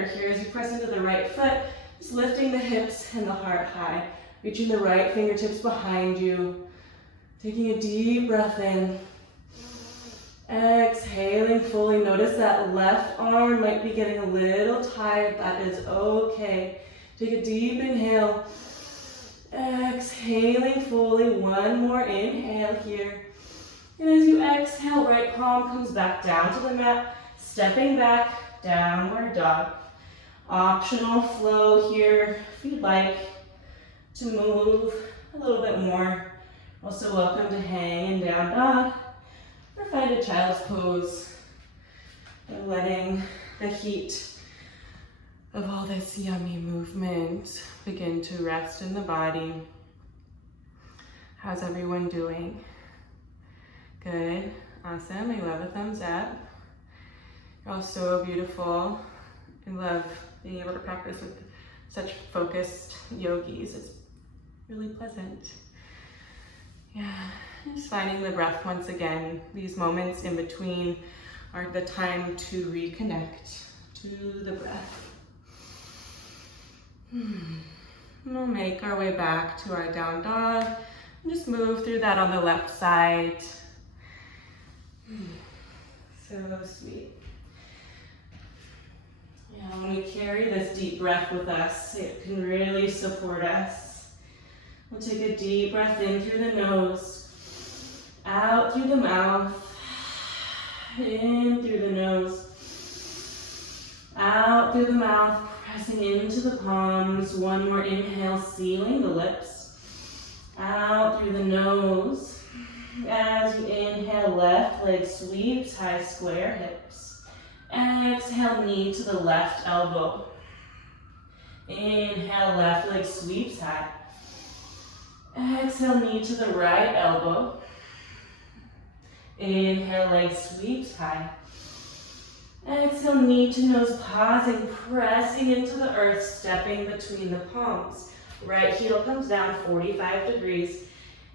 here as you press into the right foot, just lifting the hips and the heart high, reaching the right fingertips behind you, taking a deep breath in. Exhaling fully. Notice that left arm might be getting a little tired. That is okay. Take a deep inhale. Exhaling fully. One more inhale here. And as you exhale, right palm comes back down to the mat, stepping back, downward dog. Optional flow here if you'd like to move a little bit more. Also welcome to hang in down dog or find a child's pose. And letting the heat of all this yummy movement begin to rest in the body. How's everyone doing? Good, awesome, I love a thumbs up. You're all so beautiful. I love being able to practice with such focused yogis. It's really pleasant. Yeah, just finding the breath once again. These moments in between are the time to reconnect to the breath. We'll make our way back to our down dog and just move through that on the left side. So sweet. Yeah, when we carry this deep breath with us, it can really support us. We'll take a deep breath in through the nose, out through the mouth, in through the nose, out through the mouth, pressing into the palms. One more inhale, sealing the lips, out through the nose. As you inhale, left leg sweeps, high square hips. Exhale, knee to the left elbow. Inhale, left leg sweeps high. Exhale, knee to the right elbow. Inhale, leg sweeps high. Exhale, knee to nose, pausing, pressing into the earth, stepping between the palms. Right heel comes down 45 degrees.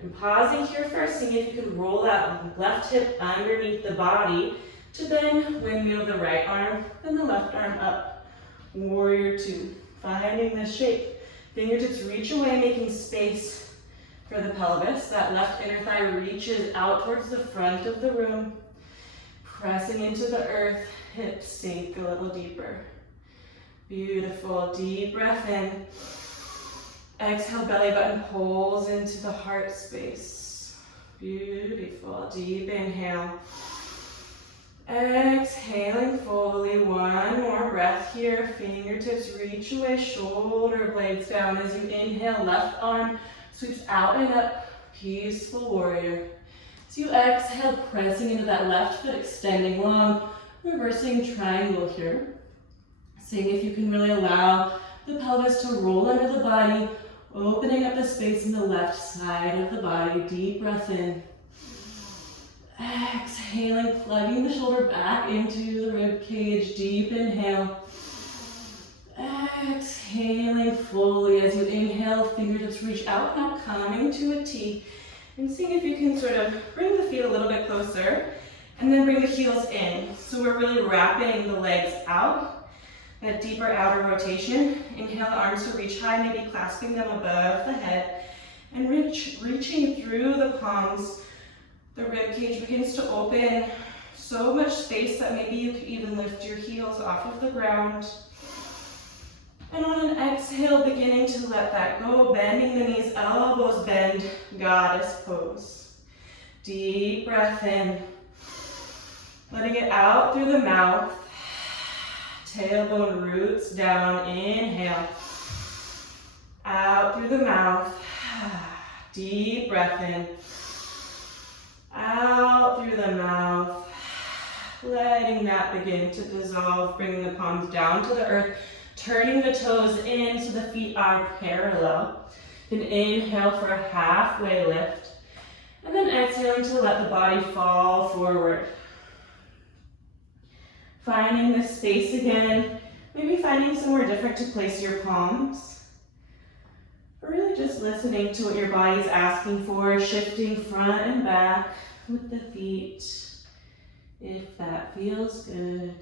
And pausing here first, seeing if you can roll that left hip underneath the body to then windmill the right arm, then the left arm up. Warrior two, finding this shape. Fingertips reach away, making space for the pelvis. That left inner thigh reaches out towards the front of the room. Pressing into the earth, hips sink a little deeper. Beautiful, deep breath in. Exhale, belly button pulls into the heart space. Beautiful, deep inhale. Exhaling fully, one more breath here. Fingertips reach away, shoulder blades down as you inhale, left arm sweeps out and up, peaceful warrior. As you exhale, pressing into that left foot, extending long, reversing triangle here. Seeing if you can really allow the pelvis to roll under the body, opening up the space in the left side of the body. Deep breath in. Exhaling, plugging the shoulder back into the rib cage. Deep inhale. Exhaling fully as you inhale, fingertips reach out, now coming to a T. And seeing if you can sort of bring the feet a little bit closer and then bring the heels in. So we're really wrapping the legs out, that deeper outer rotation. Inhale the arms to reach high, maybe clasping them above the head. And reaching through the palms. The rib cage begins to open, so much space that maybe you could even lift your heels off of the ground. And on an exhale, beginning to let that go, bending the knees, elbows bend, goddess pose. Deep breath in, letting it out through the mouth. Tailbone roots down, inhale. Out through the mouth, deep breath in. Out through the mouth, letting that begin to dissolve, bringing the palms down to the earth, turning the toes in so the feet are parallel. Then inhale for a halfway lift, and then exhaling to let the body fall forward. Finding this space again, maybe finding somewhere different to place your palms. Or really just listening to what your body's asking for, shifting front and back with the feet, if that feels good.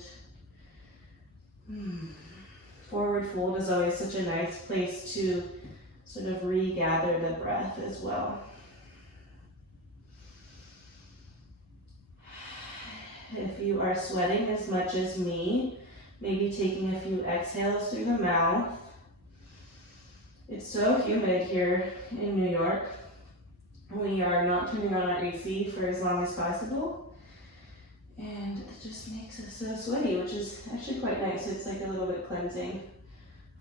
Forward fold is always such a nice place to sort of regather the breath as well. If you are sweating as much as me, maybe taking a few exhales through the mouth. It's so humid here in New York. We are not turning on our AC for as long as possible. And it just makes us so sweaty, which is actually quite nice. It's like a little bit cleansing.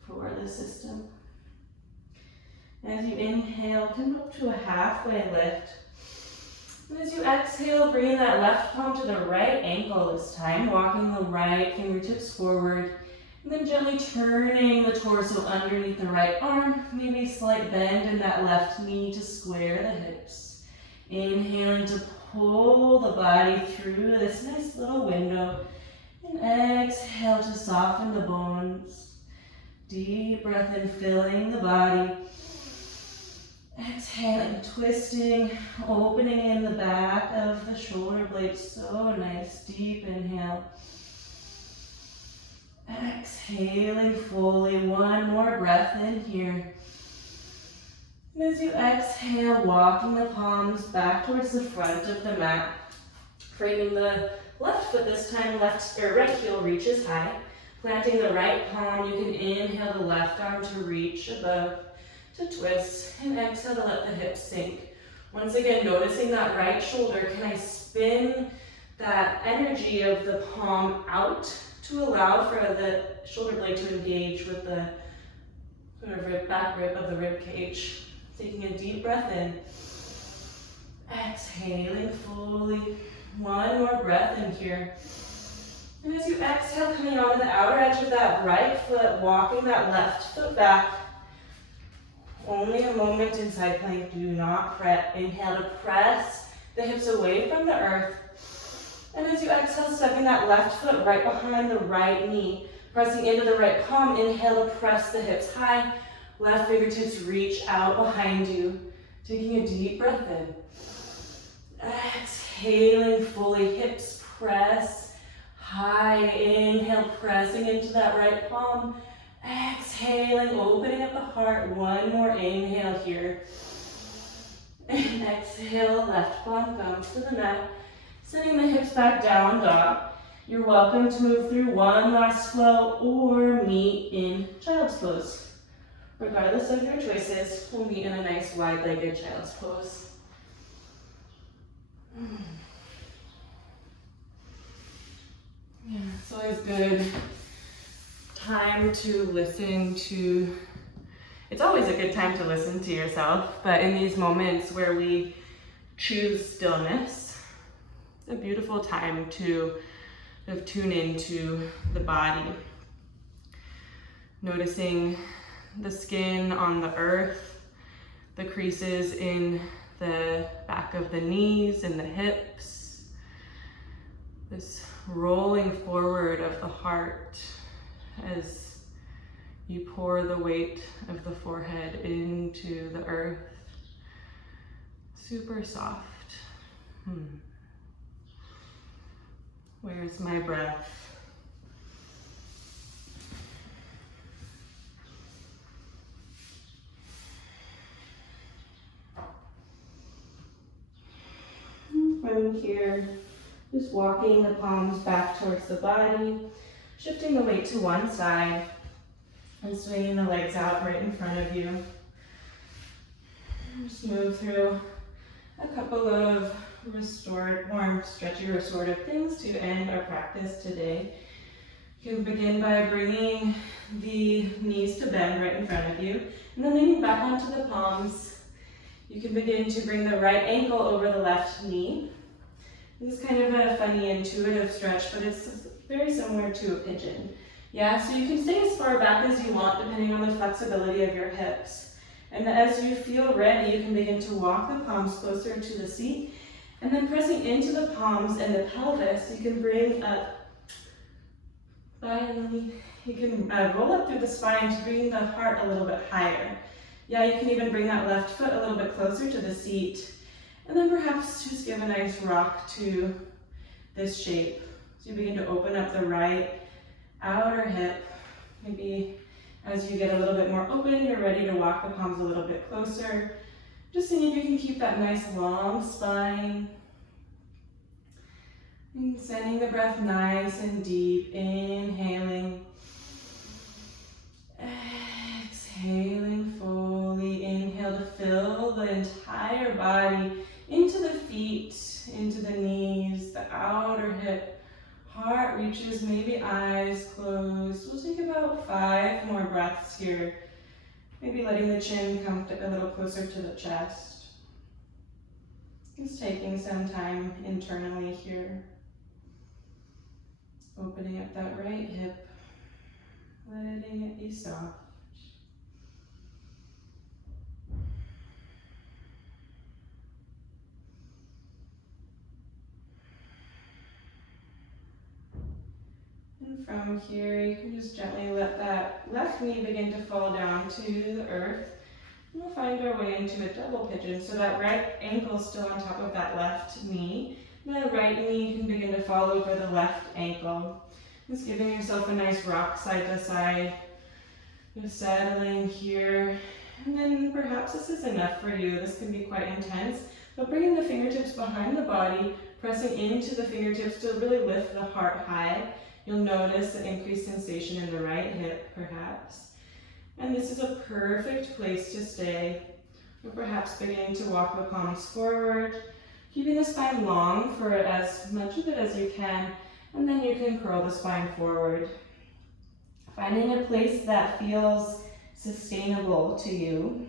for the system. As you inhale, come up to a halfway lift. And as you exhale, bring that left palm to the right ankle this time, walking the right fingertips forward, and then gently turning the torso underneath the right arm, maybe a slight bend in that left knee to square the hips. Inhaling to pull the body through this nice little window, and exhale to soften the bones. Deep breath in, filling the body. Exhaling, twisting, opening in the back of the shoulder blades. So nice. Deep inhale. Exhaling fully. One more breath in here. And as you exhale, walking the palms back towards the front of the mat, framing the left foot this time, right heel reaches high. Planting the right palm, you can inhale the left arm to reach above, to twist, and exhale to let the hips sink. Once again, noticing that right shoulder, can I spin that energy of the palm out to allow for the shoulder blade to engage with the sort of back rib of the rib cage. Taking a deep breath in, exhaling fully. One more breath in here. And as you exhale, coming onto the outer edge of that right foot, walking that left foot back. Only a moment in side plank, do not fret. Inhale to press the hips away from the earth. And as you exhale, stepping that left foot right behind the right knee, pressing into the right palm, inhale to press the hips high. Left fingertips reach out behind you. Taking a deep breath in. Exhaling fully, hips press high. Inhale, pressing into that right palm. Exhaling, opening up the heart. One more inhale here. And exhale, left palm comes to the mat. Sending the hips back down dog. You're welcome to move through one last flow or meet in child's pose. Regardless of your choices, we'll meet in a nice wide-legged child's pose. Yeah, it's always good time to listen to, it's always a good time to listen to yourself, but in these moments where we choose stillness, it's a beautiful time to sort of tune into the body. Noticing the skin on the earth, the creases in the back of the knees and the hips, this rolling forward of the heart as you pour the weight of the forehead into the earth. Super soft. Where's my breath? From here, just walking the palms back towards the body, shifting the weight to one side, and swinging the legs out right in front of you. Just move through a couple of warm, stretchy, restorative things to end our practice today. You can begin by bringing the knees to bend right in front of you, and then leaning back onto the palms. You can begin to bring the right ankle over the left knee. This is kind of a funny, intuitive stretch, but it's very similar to a pigeon. Yeah, so you can stay as far back as you want, depending on the flexibility of your hips. And as you feel ready, you can begin to walk the palms closer to the seat, and then pressing into the palms and the pelvis, you can bring up, you can roll up through the spine to bring the heart a little bit higher. Yeah, you can even bring that left foot a little bit closer to the seat. And then perhaps just give a nice rock to this shape. So you begin to open up the right outer hip. Maybe as you get a little bit more open, you're ready to walk the palms a little bit closer. Just seeing if you can keep that nice long spine. And sending the breath nice and deep. Inhaling. Exhaling fully. Inhale to fill the entire body into the feet, into the knees, the outer hip. Heart reaches, maybe eyes closed. We'll take about 5 more breaths here. Maybe letting the chin come a little closer to the chest. Just taking some time internally here. Opening up that right hip, letting it be soft. And from here, you can just gently let that left knee begin to fall down to the earth. And we'll find our way into a double pigeon. So that right ankle is still on top of that left knee. And the right knee can begin to fall over the left ankle. Just giving yourself a nice rock side to side. Just settling here. And then perhaps this is enough for you. This can be quite intense. But bringing the fingertips behind the body, pressing into the fingertips to really lift the heart high. You'll notice an increased sensation in the right hip, perhaps. And this is a perfect place to stay. Or perhaps beginning to walk the palms forward, keeping the spine long for as much of it as you can, and then you can curl the spine forward. Finding a place that feels sustainable to you.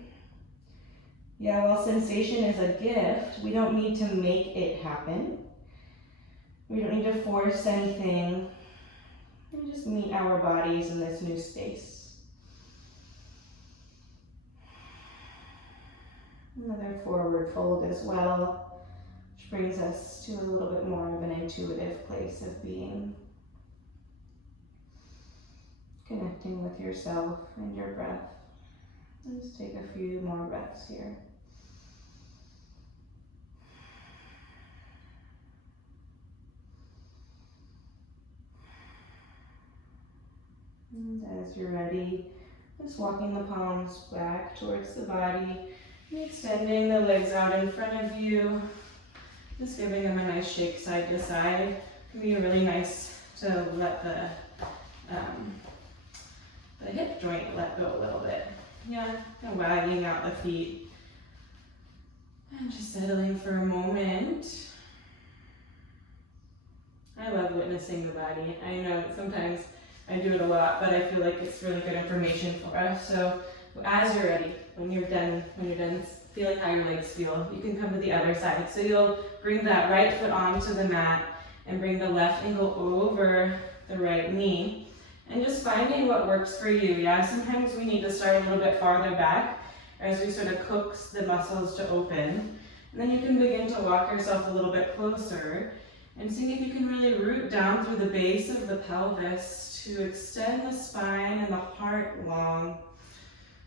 Yeah, while sensation is a gift, we don't need to make it happen. We don't need to force anything. We just meet our bodies in this new space. Another forward fold as well, which brings us to a little bit more of an intuitive place of being. Connecting with yourself and your breath. Let's take a few more breaths here. And as you're ready, just walking the palms back towards the body and extending the legs out in front of you. Just giving them a nice shake side to side. It can be really nice to let the hip joint let go a little bit. Yeah, and wagging out the feet. And just settling for a moment. I love witnessing the body. I know sometimes I do it a lot, but I feel like it's really good information for us. So as you're ready, when you're done feeling how your legs feel, you can come to the other side. So you'll bring that right foot onto the mat and bring the left ankle over the right knee. And just finding what works for you. Yeah, sometimes we need to start a little bit farther back as we sort of coax the muscles to open. And then you can begin to walk yourself a little bit closer and see if you can really root down through the base of the pelvis to extend the spine and the heart long.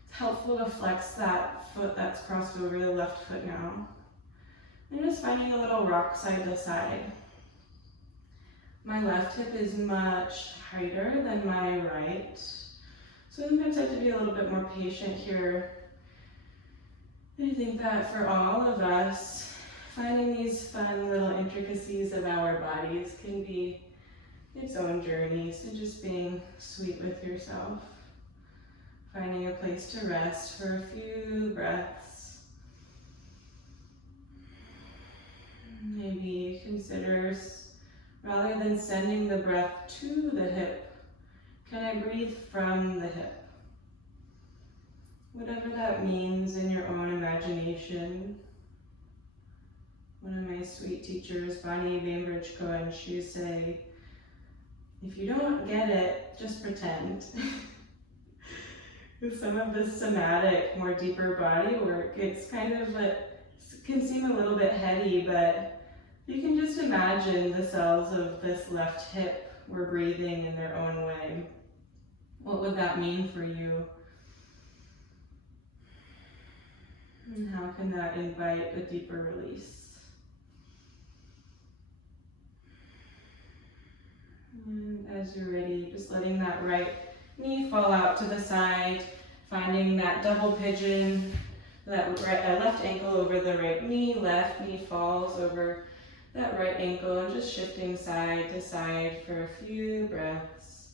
It's helpful to flex that foot that's crossed over the left foot now. And just finding a little rock side to side. My left hip is much tighter than my right. So sometimes I have to be a little bit more patient here. I think that for all of us, finding these fun little intricacies of our bodies can be its own journey. So just being sweet with yourself. Finding a place to rest for a few breaths. Maybe consider, rather than sending the breath to the hip, can I breathe from the hip? Whatever that means in your own imagination. One of my sweet teachers, Bonnie Bainbridge Cohen, she used to say, if you don't get it, just pretend. With some of this somatic, more deeper body work, it's kind of can seem a little bit heady, but you can just imagine the cells of this left hip were breathing in their own way. What would that mean for you? And how can that invite a deeper release? And as you're ready, just letting that right knee fall out to the side, finding that double pigeon, that left ankle over the right knee, left knee falls over that right ankle, and just shifting side to side for a few breaths.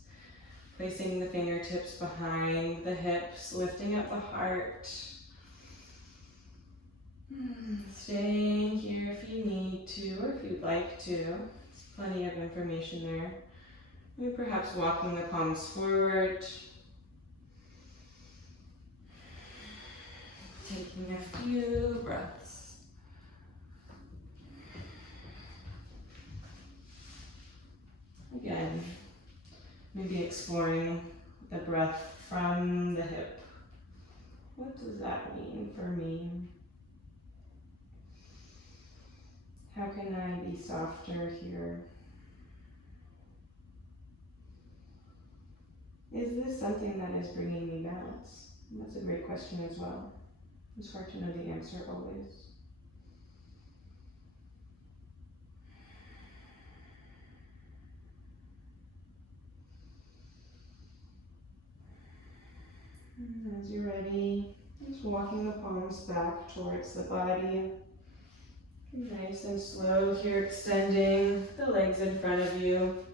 Placing the fingertips behind the hips, lifting up the heart. Staying here if you need to, or if you'd like to. There's plenty of information there. Maybe perhaps walking the palms forward, taking a few breaths. Again, maybe exploring the breath from the hip. What does that mean for me? How can I be softer here? Is this something that is bringing me balance? That's a great question as well. It's hard to know the answer always. And as you're ready, just walking the palms back towards the body. Nice and slow here, extending the legs in front of you.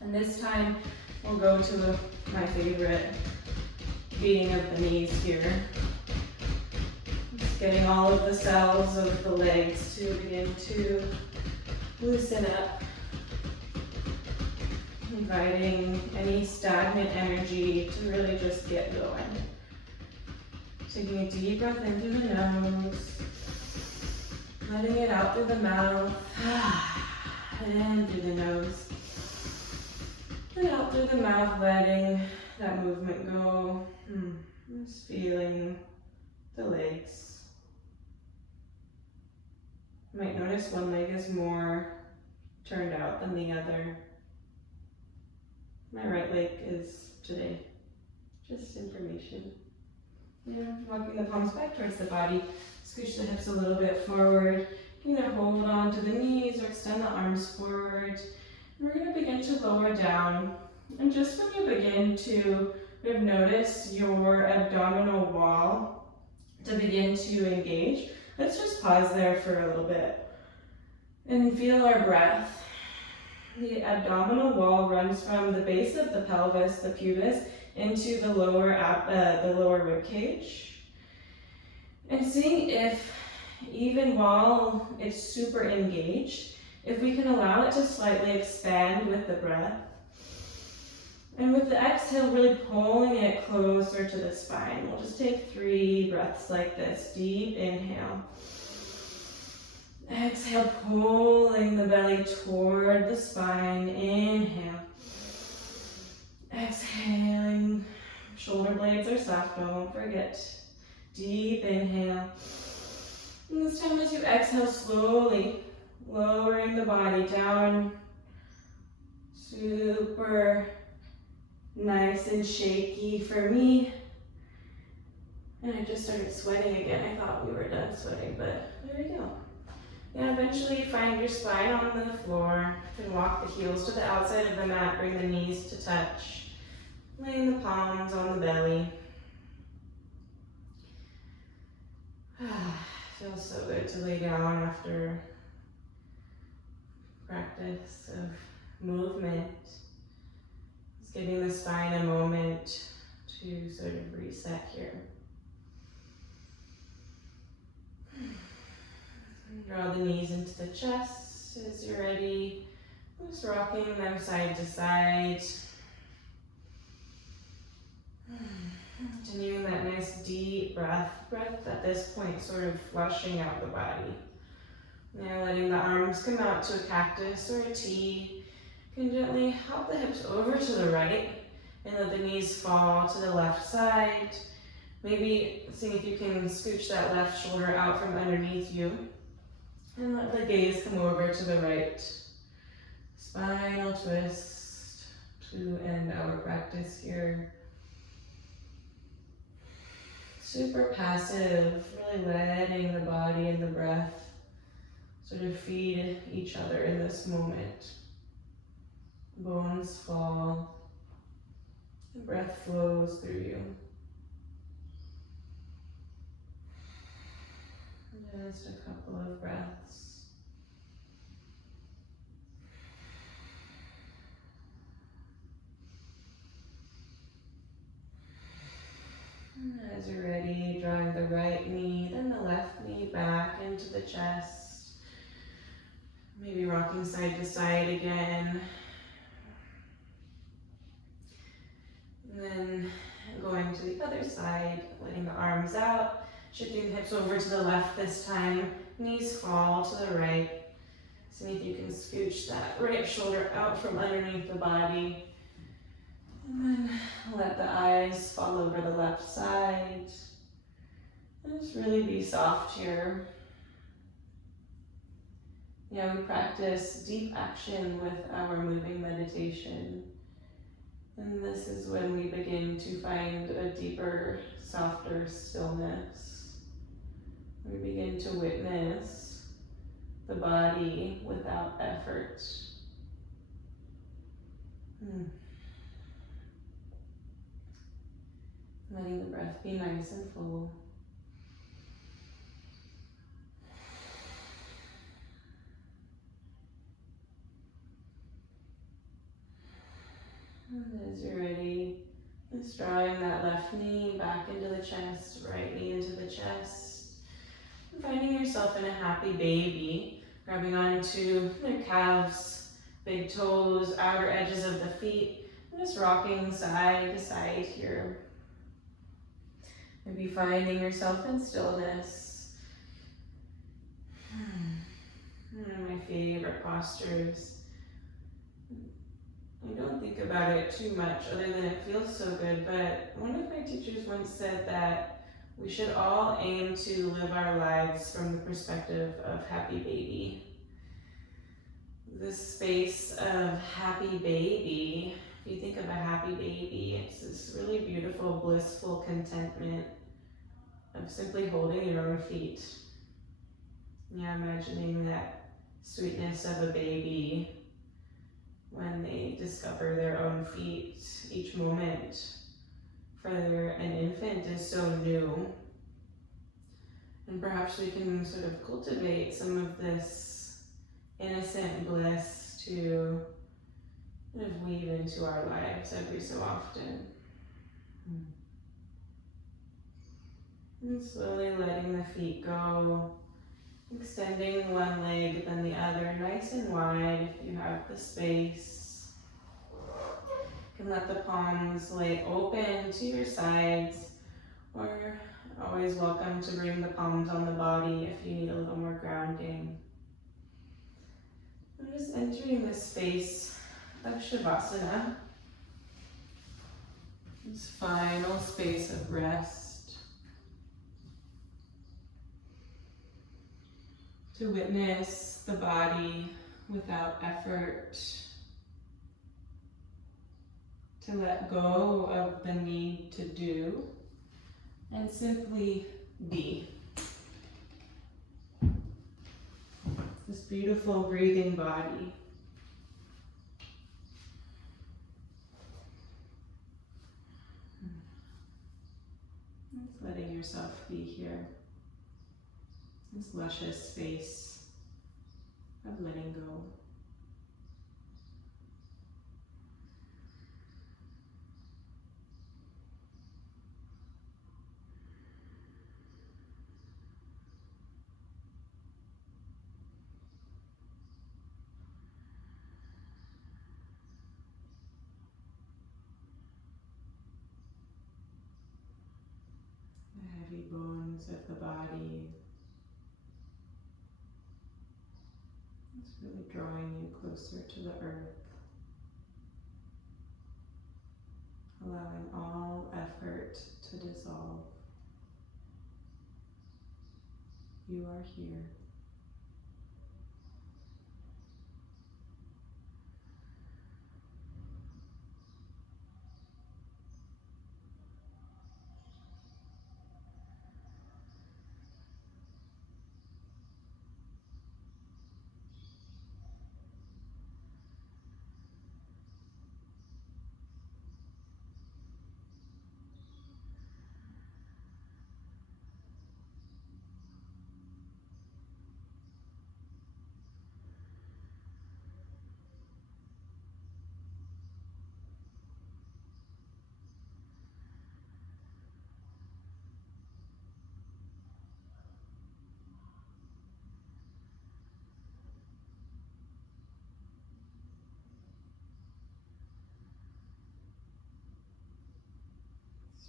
And this time, we'll go to my favorite, beating of the knees here. Just getting all of the cells of the legs to begin to loosen up. Inviting any stagnant energy to really just get going. Taking a deep breath in through the nose. Letting it out through the mouth. In through the nose. And out through the mouth, letting that movement go. Just feeling the legs. You might notice one leg is more turned out than the other. My right leg is today. Just information. Yeah, walking the palms back towards the body. Scooch the hips a little bit forward. You can hold on to the knees or extend the arms forward. And we're going to begin to lower down. And just when you begin to notice your abdominal wall to begin to engage, let's just pause there for a little bit and feel our breath. The abdominal wall runs from the base of the pelvis, the pubis, into the lower rib cage. And seeing if, even while it's super engaged, if we can allow it to slightly expand with the breath. And with the exhale, really pulling it closer to the spine. We'll just take 3 breaths like this. Deep inhale. Exhale, pulling the belly toward the spine. Inhale. Exhaling. Shoulder blades are soft, don't forget. Deep inhale. And this time as you exhale, slowly lowering the body down. Super nice and shaky for me. And I just started sweating again. I thought we were done sweating, but there we go. And eventually find your spine on the floor. You can walk the heels to the outside of the mat, bring the knees to touch. Laying the palms on the belly. Feels so good to lay down after practice of movement. Just giving the spine a moment to sort of reset here. Draw the knees into the chest as you're ready. Just rocking them side to side. Continuing that nice deep breath at this point sort of flushing out the body. Now letting the arms come out to a cactus or a T. You can gently hop the hips over to the right and let the knees fall to the left side. Maybe seeing if you can scooch that left shoulder out from underneath you. And let the gaze come over to the right. Spinal twist to end our practice here. Super passive, really letting the body and the breath sort of feed each other in this moment. Bones fall, the breath flows through you. Just a couple of breaths. And as you're ready, drawing the right knee, then the left knee back into the chest. Maybe rocking side to side again. And then going to the other side, letting the arms out, Shifting the hips over to the left this time. Knees fall to the right. See if you can scooch that right shoulder out from underneath the body. And then let the eyes fall over the left side. And just really be soft here. Yeah, we practice deep action with our moving meditation. And this is when we begin to find a deeper, softer stillness. We begin to witness the body without effort. Letting the breath be nice and full. And as you're ready, just drawing that left knee back into the chest, right knee into the chest. And finding yourself in a happy baby. Grabbing onto their calves, big toes, outer edges of the feet, and just rocking side to side here. Maybe finding yourself in stillness. One of my favorite postures. I don't think about it too much other than it feels so good, but one of my teachers once said that we should all aim to live our lives from the perspective of happy baby. This space of happy baby, if you think of a happy baby, it's this really beautiful, blissful contentment of simply holding your own feet. Yeah, imagining that sweetness of a baby when they discover their own feet. Each moment for an infant is so new. And perhaps we can sort of cultivate some of this innocent bliss to kind of weave into our lives every so often. And slowly letting the feet go, extending one leg then the other, nice and wide if you have the space. You can let the palms lay open to your sides, or always welcome to bring the palms on the body if you need a little more grounding. I'm just entering this space of Shavasana, this final space of rest, to witness the body without effort, to let go of the need to do, and simply be. This beautiful breathing body. Just letting yourself be here. This luscious space of letting go. The heavy bones of the body. It's really drawing you closer to the earth. Allowing all effort to dissolve. You are here.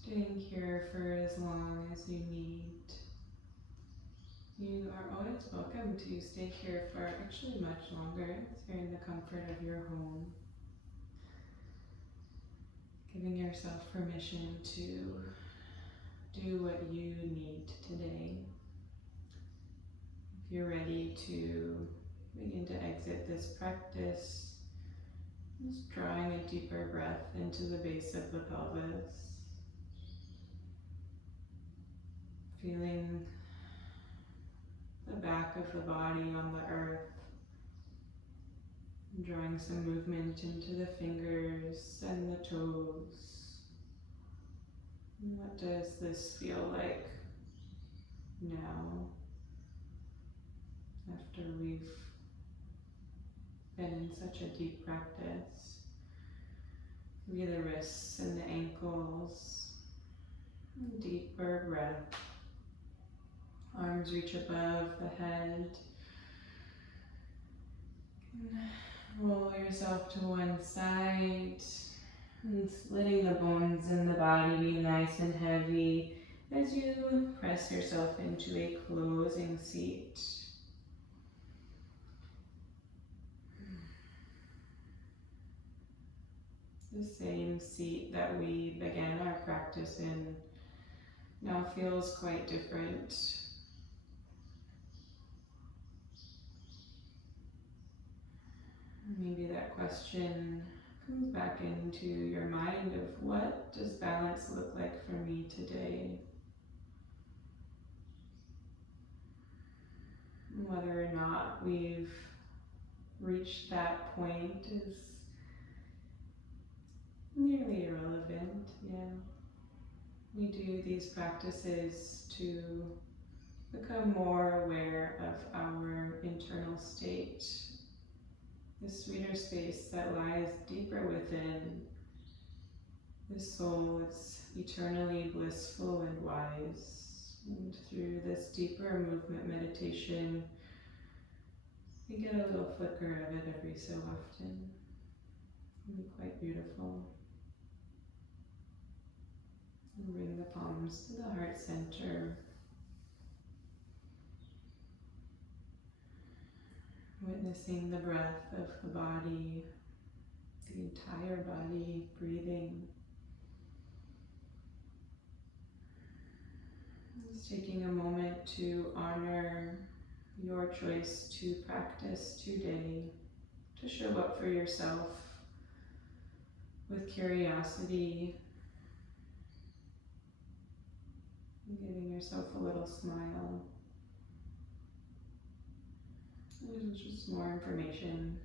Staying here for as long as you need. You are always welcome to stay here for actually much longer if you're in the comfort of your home. Giving yourself permission to do what you need today. If you're ready to begin to exit this practice, just drawing a deeper breath into the base of the pelvis. Feeling the back of the body on the earth. Drawing some movement into the fingers and the toes. And what does this feel like now, after we've been in such a deep practice? Maybe the wrists and the ankles. Deeper breath. Arms reach above the head. Roll yourself to one side and letting the bones in the body be nice and heavy as you press yourself into a closing seat. The same seat that we began our practice in now feels quite different. Maybe that question comes back into your mind of what does balance look like for me today? Whether or not we've reached that point is nearly irrelevant, yeah. We do these practices to become more aware of our internal state, the sweeter space that lies deeper within. The soul is eternally blissful and wise. And through this deeper movement meditation, we get a little flicker of it every so often. It can be quite beautiful. And bring the palms to the heart center. Witnessing the breath of the body, the entire body breathing. Just taking a moment to honor your choice to practice today, to show up for yourself with curiosity, and giving yourself a little smile. There's just more information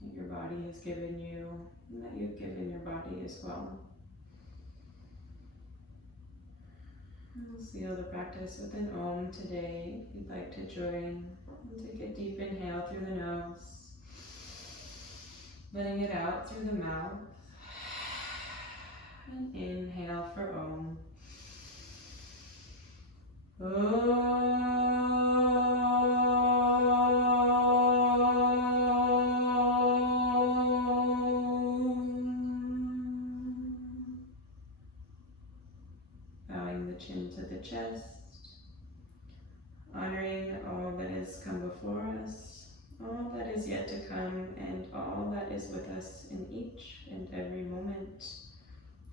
that your body has given you and that you've given your body as well. We'll seal the practice with an Om today. If you'd like to join, and take a deep inhale through the nose, letting it out through the mouth, and inhale for Om. Bowing the chin to the chest, honoring all that has come before us, all that is yet to come, and all that is with us in each and every moment.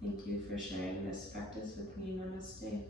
Thank you for sharing this practice with me. Namaste.